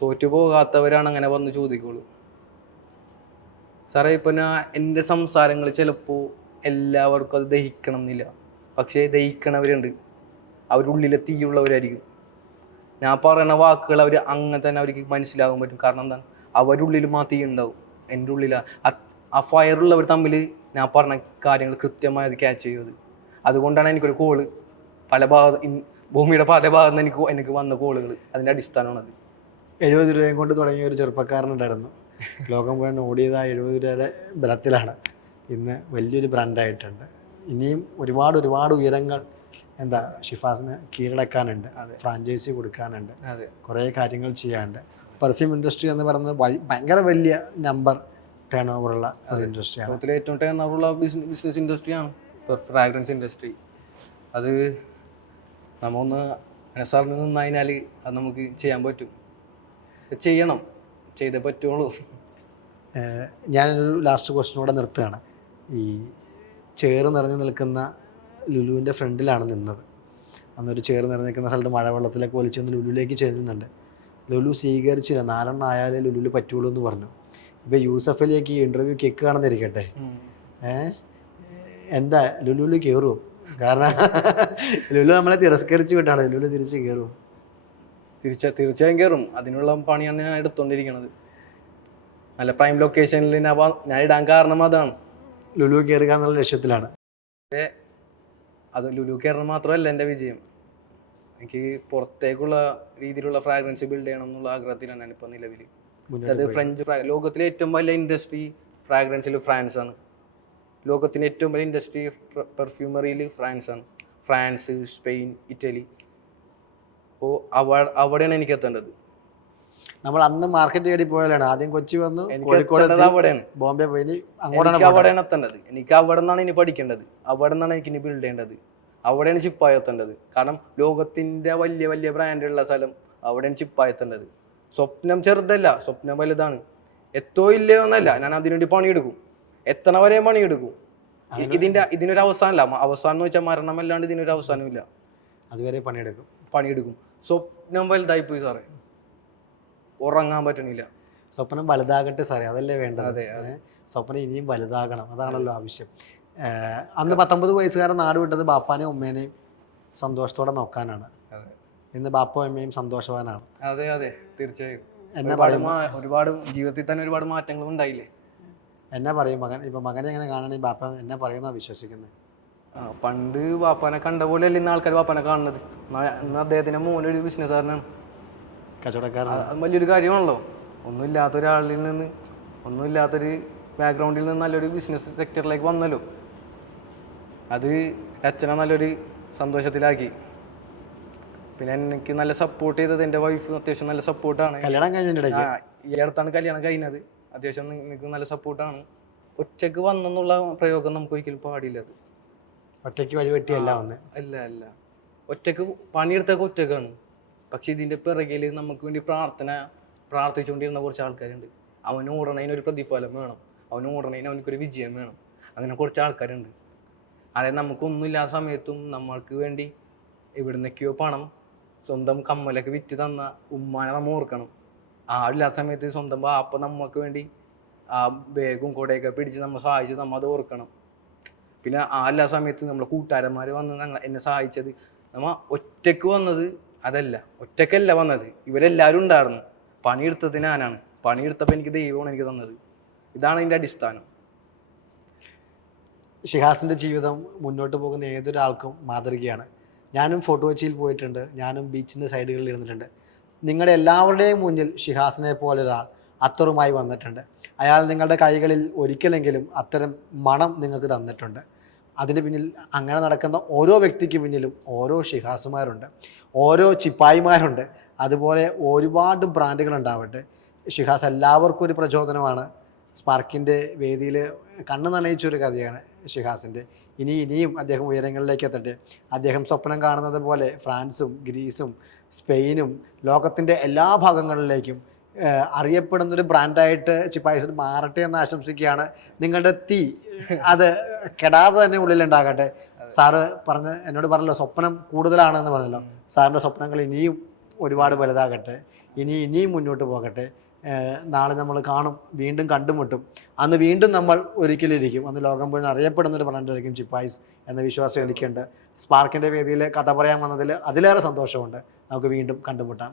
തോറ്റു പോകാത്തവരാണ് അങ്ങനെ വന്ന് ചോദിക്കുള്ളൂ. സാറേ ഇപ്പം എൻ്റെ സംസാരങ്ങൾ ചിലപ്പോൾ എല്ലാവർക്കും അത് ദഹിക്കണം എന്നില്ല, പക്ഷേ ദഹിക്കണവരുണ്ട്, അവരുള്ളിലെ തീയുള്ളവരായിരിക്കും. ഞാൻ പറയുന്ന വാക്കുകൾ അവർ അങ്ങനെ തന്നെ അവർക്ക് മനസ്സിലാകാൻ പറ്റും. കാരണം എന്താണ്, അവരുള്ളിലും ആ തീ ഉണ്ടാവും, എൻ്റെ ഉള്ളിൽ ആ ഫയറുള്ളവർ തമ്മിൽ ഞാൻ പറഞ്ഞ കാര്യങ്ങൾ കൃത്യമായി അത് ക്യാച്ച് ചെയ്യുന്നത്. അതുകൊണ്ടാണ് എനിക്കൊരു കോള് ഭൂമിയുടെ പല ഭാഗത്ത് നിന്ന് എനിക്ക് വന്ന കോളുകൾ, അതിൻ്റെ അടിസ്ഥാനമാണത്. 70 രൂപയും കൊണ്ട് തുടങ്ങിയ ഒരു ചെറുപ്പക്കാരനുണ്ടായിരുന്നു, ലോകം മുഴുവൻ ഓടിയത് ആ 70 രൂപയുടെ ബലത്തിലാണ്. ഇന്ന് വലിയൊരു ബ്രാൻഡായിട്ടുണ്ട്. ഇനിയും ഒരുപാട് ഉയരങ്ങൾ ഷിഫാസിന് കീഴടക്കാനുണ്ട്, ഫ്രാഞ്ചൈസി കൊടുക്കാനുണ്ട്, കുറേ കാര്യങ്ങൾ ചെയ്യാനുണ്ട്. പെർഫ്യൂം ഇൻഡസ്ട്രി എന്ന് പറയുന്നത് ഭയങ്കര വലിയ നമ്പർ ടേൺ ഓവറുള്ള ഒരു ഇൻഡസ്ട്രിയാണ്. ലോകത്തിലെ ഏറ്റവും ടേൺ ഓവറുള്ള ബിസിനസ് ഇൻഡസ്ട്രിയാണ് ഫ്രാഗ്രൻസ് ഇൻഡസ്ട്രി. അത് നമ്മൊന്ന് സാറിന് നിന്നതിനാൽ അത് നമുക്ക് ചെയ്യാൻ പറ്റും, ചെയ്യണം, ചെയ്തേ പറ്റുള്ളൂ. ഞാനൊരു ലാസ്റ്റ് ക്വസ്റ്റ്യനോടെ നിർത്തുകയാണ്. ഈ ചേറ് നിറഞ്ഞു നിൽക്കുന്ന ലുലുവിൻ്റെ ഫ്രണ്ടിലാണ് നിന്നത്. അന്നൊരു ചേറ് നിറഞ്ഞു നിൽക്കുന്ന സ്ഥലത്ത് മഴവെള്ളത്തിലൊക്കെ വലിച്ചു വന്ന് ലുലുവിലേക്ക് ചെല്ലുന്നുണ്ട്. ലുലു സ്വീകരിച്ചില്ല, 4 എണ്ണം ആയാലേ ലുലുവിൽ പറ്റുള്ളൂ എന്ന് പറഞ്ഞു. ഇപ്പോൾ യൂസഫ് അലിയൊക്കെ ഈ ഇൻ്റർവ്യൂ കേൾക്കുകയാണെന്നിരിക്കട്ടെ, എന്താ ലുലുവിൽ കയറുമോ? കാരണം ലുലു നമ്മളെ തിരസ്കരിച്ച് വിട്ടാണ്, ലുലു തിരിച്ച് കയറുമോ? തീർച്ചയായും കയറും. അതിനുള്ള പണിയാണ് ഞാൻ എടുത്തോണ്ടിരിക്കണത്. നല്ല പ്രൈം ലൊക്കേഷനിൽ ഞാൻ ഇടാൻ കാരണം അതാണ്, ലുലു കയറുക എന്നുള്ള ലക്ഷ്യത്തിലാണ്. അത് ലുലു കയറണം മാത്രമല്ല എൻ്റെ വിജയം. എനിക്ക് പുറത്തേക്കുള്ള രീതിയിലുള്ള ഫ്രാഗ്രൻസ് ബിൽഡ് ചെയ്യണം എന്നുള്ള ആഗ്രഹത്തിലാണ് ഞാനിപ്പോൾ നിലവിൽ. അത് ലോകത്തിലെ ഏറ്റവും വലിയ ഇൻഡസ്ട്രി ഫ്രാഗ്രൻസിൽ ഫ്രാൻസ് ആണ്. ലോകത്തിൻ്റെ ഏറ്റവും വലിയ ഇൻഡസ്ട്രി പെർഫ്യൂമറിയിൽ ഫ്രാൻസ് ആണ്. France, Spain, Italy. അപ്പോൾ അവിടെയാണ് എനിക്ക് എത്തേണ്ടത്. നമ്മൾ അന്ന് മാർക്കറ്റ് തേടി പോയാലാണ്. ആദ്യം കൊച്ചി വന്നു, കോഴിക്കോട്, ബോംബെ പോയി, അവിടെയാണ് എത്തേണ്ടത്. എനിക്ക് അവിടെ നിന്നാണ് ഇനി പഠിക്കേണ്ടത്, അവിടെ നിന്നാണ് എനിക്ക് ഇനി ബിൽഡ് ചെയ്യേണ്ടത്, അവിടെയാണ് ചിപ്പായി എത്തേണ്ടത്. കാരണം ലോകത്തിന്റെ വലിയ വലിയ ബ്രാൻഡുള്ള സ്ഥലം, അവിടെയാണ് ചിപ്പായി എത്തേണ്ടത്. സ്വപ്നം ചെറുതല്ല, സ്വപ്നം വലുതാണ്. എത്തോ ഇല്ലയോ എന്നല്ല, ഞാൻ അതിനുവേണ്ടി പണിയെടുക്കും, എത്തണ വരെ പണിയെടുക്കും. ഇതിനൊരു അവസാനമില്ല. അവസാനം എന്ന് വെച്ചാൽ മരണമല്ലാണ്ട് ഇതിനൊരു അവസാനമില്ല. അതുവരെ പണിയെടുക്കും. സ്വപ്നം വലുതായിപ്പോയി സാറേ, ഉറങ്ങാൻ പറ്റണില്ല. സ്വപ്നം വലുതാകട്ടെ സാറേ, അതല്ലേ വേണ്ടത്. സ്വപ്നം ഇനിയും വലുതാകണം, അതാണല്ലോ ആവശ്യം. അന്ന് 19 വയസ്സുകാരൻ നാട് വിട്ടത് ബാപ്പാനെയും ഉമ്മേനെയും സന്തോഷത്തോടെ നോക്കാനാണ്. ഇന്ന് ബാപ്പയും അമ്മയും സന്തോഷവാനാണ്. അതെ അതെ, തീർച്ചയായും. എന്നെ പറയും, ഒരുപാട് ജീവിതത്തിൽ തന്നെ ഒരുപാട് മാറ്റങ്ങൾ ഉണ്ടായില്ലേ. എന്നെ പറയും മകൻ, ഇപ്പൊ മകനെ എങ്ങനെ കാണണമെങ്കിൽ ബാപ്പ എന്നെ പറയുന്ന വിശ്വസിക്കുന്നത്. പണ്ട് ബാപ്പാനെ കണ്ട പോലെയല്ല ഇന്ന് ആൾക്കാർ ബാപ്പാനെ കാണുന്നത്. ഇന്ന് അദ്ദേഹത്തിന്റെ മോനൊരു ബിസിനസ്സുകാരനാണ്, കച്ചവടക്കാരൻ. അത് വലിയൊരു കാര്യമാണല്ലോ. ഒന്നുമില്ലാത്ത ഒരാളിൽ നിന്ന്, ഒന്നുമില്ലാത്തൊരു ബാക്ക്ഗ്രൗണ്ടിൽ നിന്ന് നല്ലൊരു ബിസിനസ് സെക്ടറിലേക്ക് വന്നല്ലോ. അത് അച്ഛനെ നല്ലൊരു സന്തോഷത്തിലാക്കി. പിന്നെ എനിക്ക് നല്ല സപ്പോർട്ട് ചെയ്തത് എൻ്റെ വൈഫ് അത്യാവശ്യം നല്ല സപ്പോർട്ടാണ്. ഈ അടുത്താണ് കല്യാണം കഴിഞ്ഞത്. അത്യാവശ്യം എനിക്ക് നല്ല സപ്പോർട്ടാണ്. ഒറ്റക്ക് വന്നെന്നുള്ള പ്രയോഗം നമുക്ക് ഒരിക്കലും പാടില്ല. അത് ഒറ്റയ്ക്ക് വഴിവെട്ടിയല്ല വന്ന്, അല്ല ഒറ്റക്ക് പണിയെടുത്തൊക്കെ ഒറ്റക്കാണ്. പക്ഷെ ഇതിൻ്റെ പിറകിൽ നമുക്ക് വേണ്ടി പ്രാർത്ഥിച്ചുകൊണ്ടിരുന്ന കുറച്ച് ആൾക്കാരുണ്ട്. അവന് ഓടണതിന് ഒരു പ്രതിഫലം വേണം, അവന് ഓടണതിന് അവനക്കൊരു വിജയം വേണം. അങ്ങനെ കുറച്ച് ആൾക്കാരുണ്ട്. അതായത് നമുക്കൊന്നുമില്ലാത്ത സമയത്തും നമ്മൾക്ക് വേണ്ടി എവിടുന്നൊക്കെയോ പണം, സ്വന്തം കമ്മലൊക്കെ വിറ്റ് തന്ന ഉമ്മാനെ നമ്മൾ ഓർക്കണം. ആളില്ലാത്ത സമയത്ത് സ്വന്തം ബാപ്പ നമുക്ക് വേണ്ടി ആ ബാഗും കൊടയൊക്കെ പിടിച്ച് നമ്മൾ സഹായിച്ച് നമ്മൾ അത് ഓർക്കണം. പിന്നെ എല്ലാ സമയത്ത് നമ്മളെ കൂട്ടുകാരന്മാർ വന്ന് എന്നെ സഹായിച്ചത്. നമ്മ ഒറ്റക്ക് വന്നത് അതല്ല, ഒറ്റക്കല്ല വന്നത്, ഇവരെല്ലാവരും ഉണ്ടായിരുന്നു. പണിയെടുത്തത് ഞാനാണ്. പണിയെടുത്തപ്പോൾ എനിക്ക് ദൈവമാണ് എനിക്ക് തന്നത്. ഇതാണ് ഇതിൻ്റെ അടിസ്ഥാനം. ഷിഹാസിൻ്റെ ജീവിതം മുന്നോട്ട് പോകുന്ന ഏതൊരാൾക്കും മാതൃകയാണ്. ഞാനും ഫോട്ടോ കൊച്ചിയിൽ പോയിട്ടുണ്ട്, ഞാനും ബീച്ചിൻ്റെ സൈഡുകളിൽ ഇരുന്നിട്ടുണ്ട്. നിങ്ങളുടെ എല്ലാവരുടെയും മുന്നിൽ ഷിഹാസിനെ പോലെ ഒരാൾ അത്തറുമായി വന്നിട്ടുണ്ട്. അയാൾ നിങ്ങളുടെ കൈകളിൽ ഒരിക്കലെങ്കിലും അത്തരം മണം നിങ്ങൾക്ക് തന്നിട്ടുണ്ട്. അതിന് പിന്നിൽ അങ്ങനെ നടക്കുന്ന ഓരോ വ്യക്തിക്ക് പിന്നിലും ഓരോ ഷിഹാസുമാരുണ്ട്, ഓരോ ചിപ്പായിമാരുണ്ട്. അതുപോലെ ഒരുപാട് ബ്രാൻഡുകൾ ഉണ്ടാവട്ടെ. ഷിഹാസ് എല്ലാവർക്കും ഒരു പ്രചോദനമാണ്. സ്പാർക്കിൻ്റെ വേദിയിൽ കണ്ണ് നനയിച്ചൊരു കഥയാണ് ഷിഹാസിൻ്റെ. ഇനിയും അദ്ദേഹം ഉയരങ്ങളിലേക്ക് എത്തട്ടെ. അദ്ദേഹം സ്വപ്നം കാണുന്നത് പോലെ ഫ്രാൻസും ഗ്രീസും സ്പെയിനും ലോകത്തിൻ്റെ എല്ലാ ഭാഗങ്ങളിലേക്കും അറിയപ്പെടുന്നൊരു ബ്രാൻഡായിട്ട് ചിപ്പായ്സ് മാറട്ടെ എന്ന് ആശംസിക്കുകയാണ്. നിങ്ങളുടെ തീ അത് കെടാതെ തന്നെ ഉള്ളിലുണ്ടാകട്ടെ. സാറ് എന്നോട് പറഞ്ഞല്ലോ സ്വപ്നം കൂടുതലാണെന്ന് പറഞ്ഞല്ലോ. സാറിൻ്റെ സ്വപ്നങ്ങൾ ഇനിയും ഒരുപാട് വലുതാകട്ടെ, ഇനിയും മുന്നോട്ട് പോകട്ടെ. നാളെ നമ്മൾ കാണും, വീണ്ടും കണ്ടുമുട്ടും. അന്ന് വീണ്ടും നമ്മൾ ഒരിക്കലിരിക്കും. അന്ന് ലോകം മുഴുവൻ അറിയപ്പെടുന്നൊരു ബ്രാൻഡായിരിക്കും ചിപ്പായ്സ് എന്ന വിശ്വാസം എനിക്കുണ്ട്. സ്പാർക്കിൻ്റെ വേദിയിൽ കഥ പറയാൻ വന്നതിൽ അതിലേറെ സന്തോഷമുണ്ട്. നമുക്ക് വീണ്ടും കണ്ടുമുട്ടാം.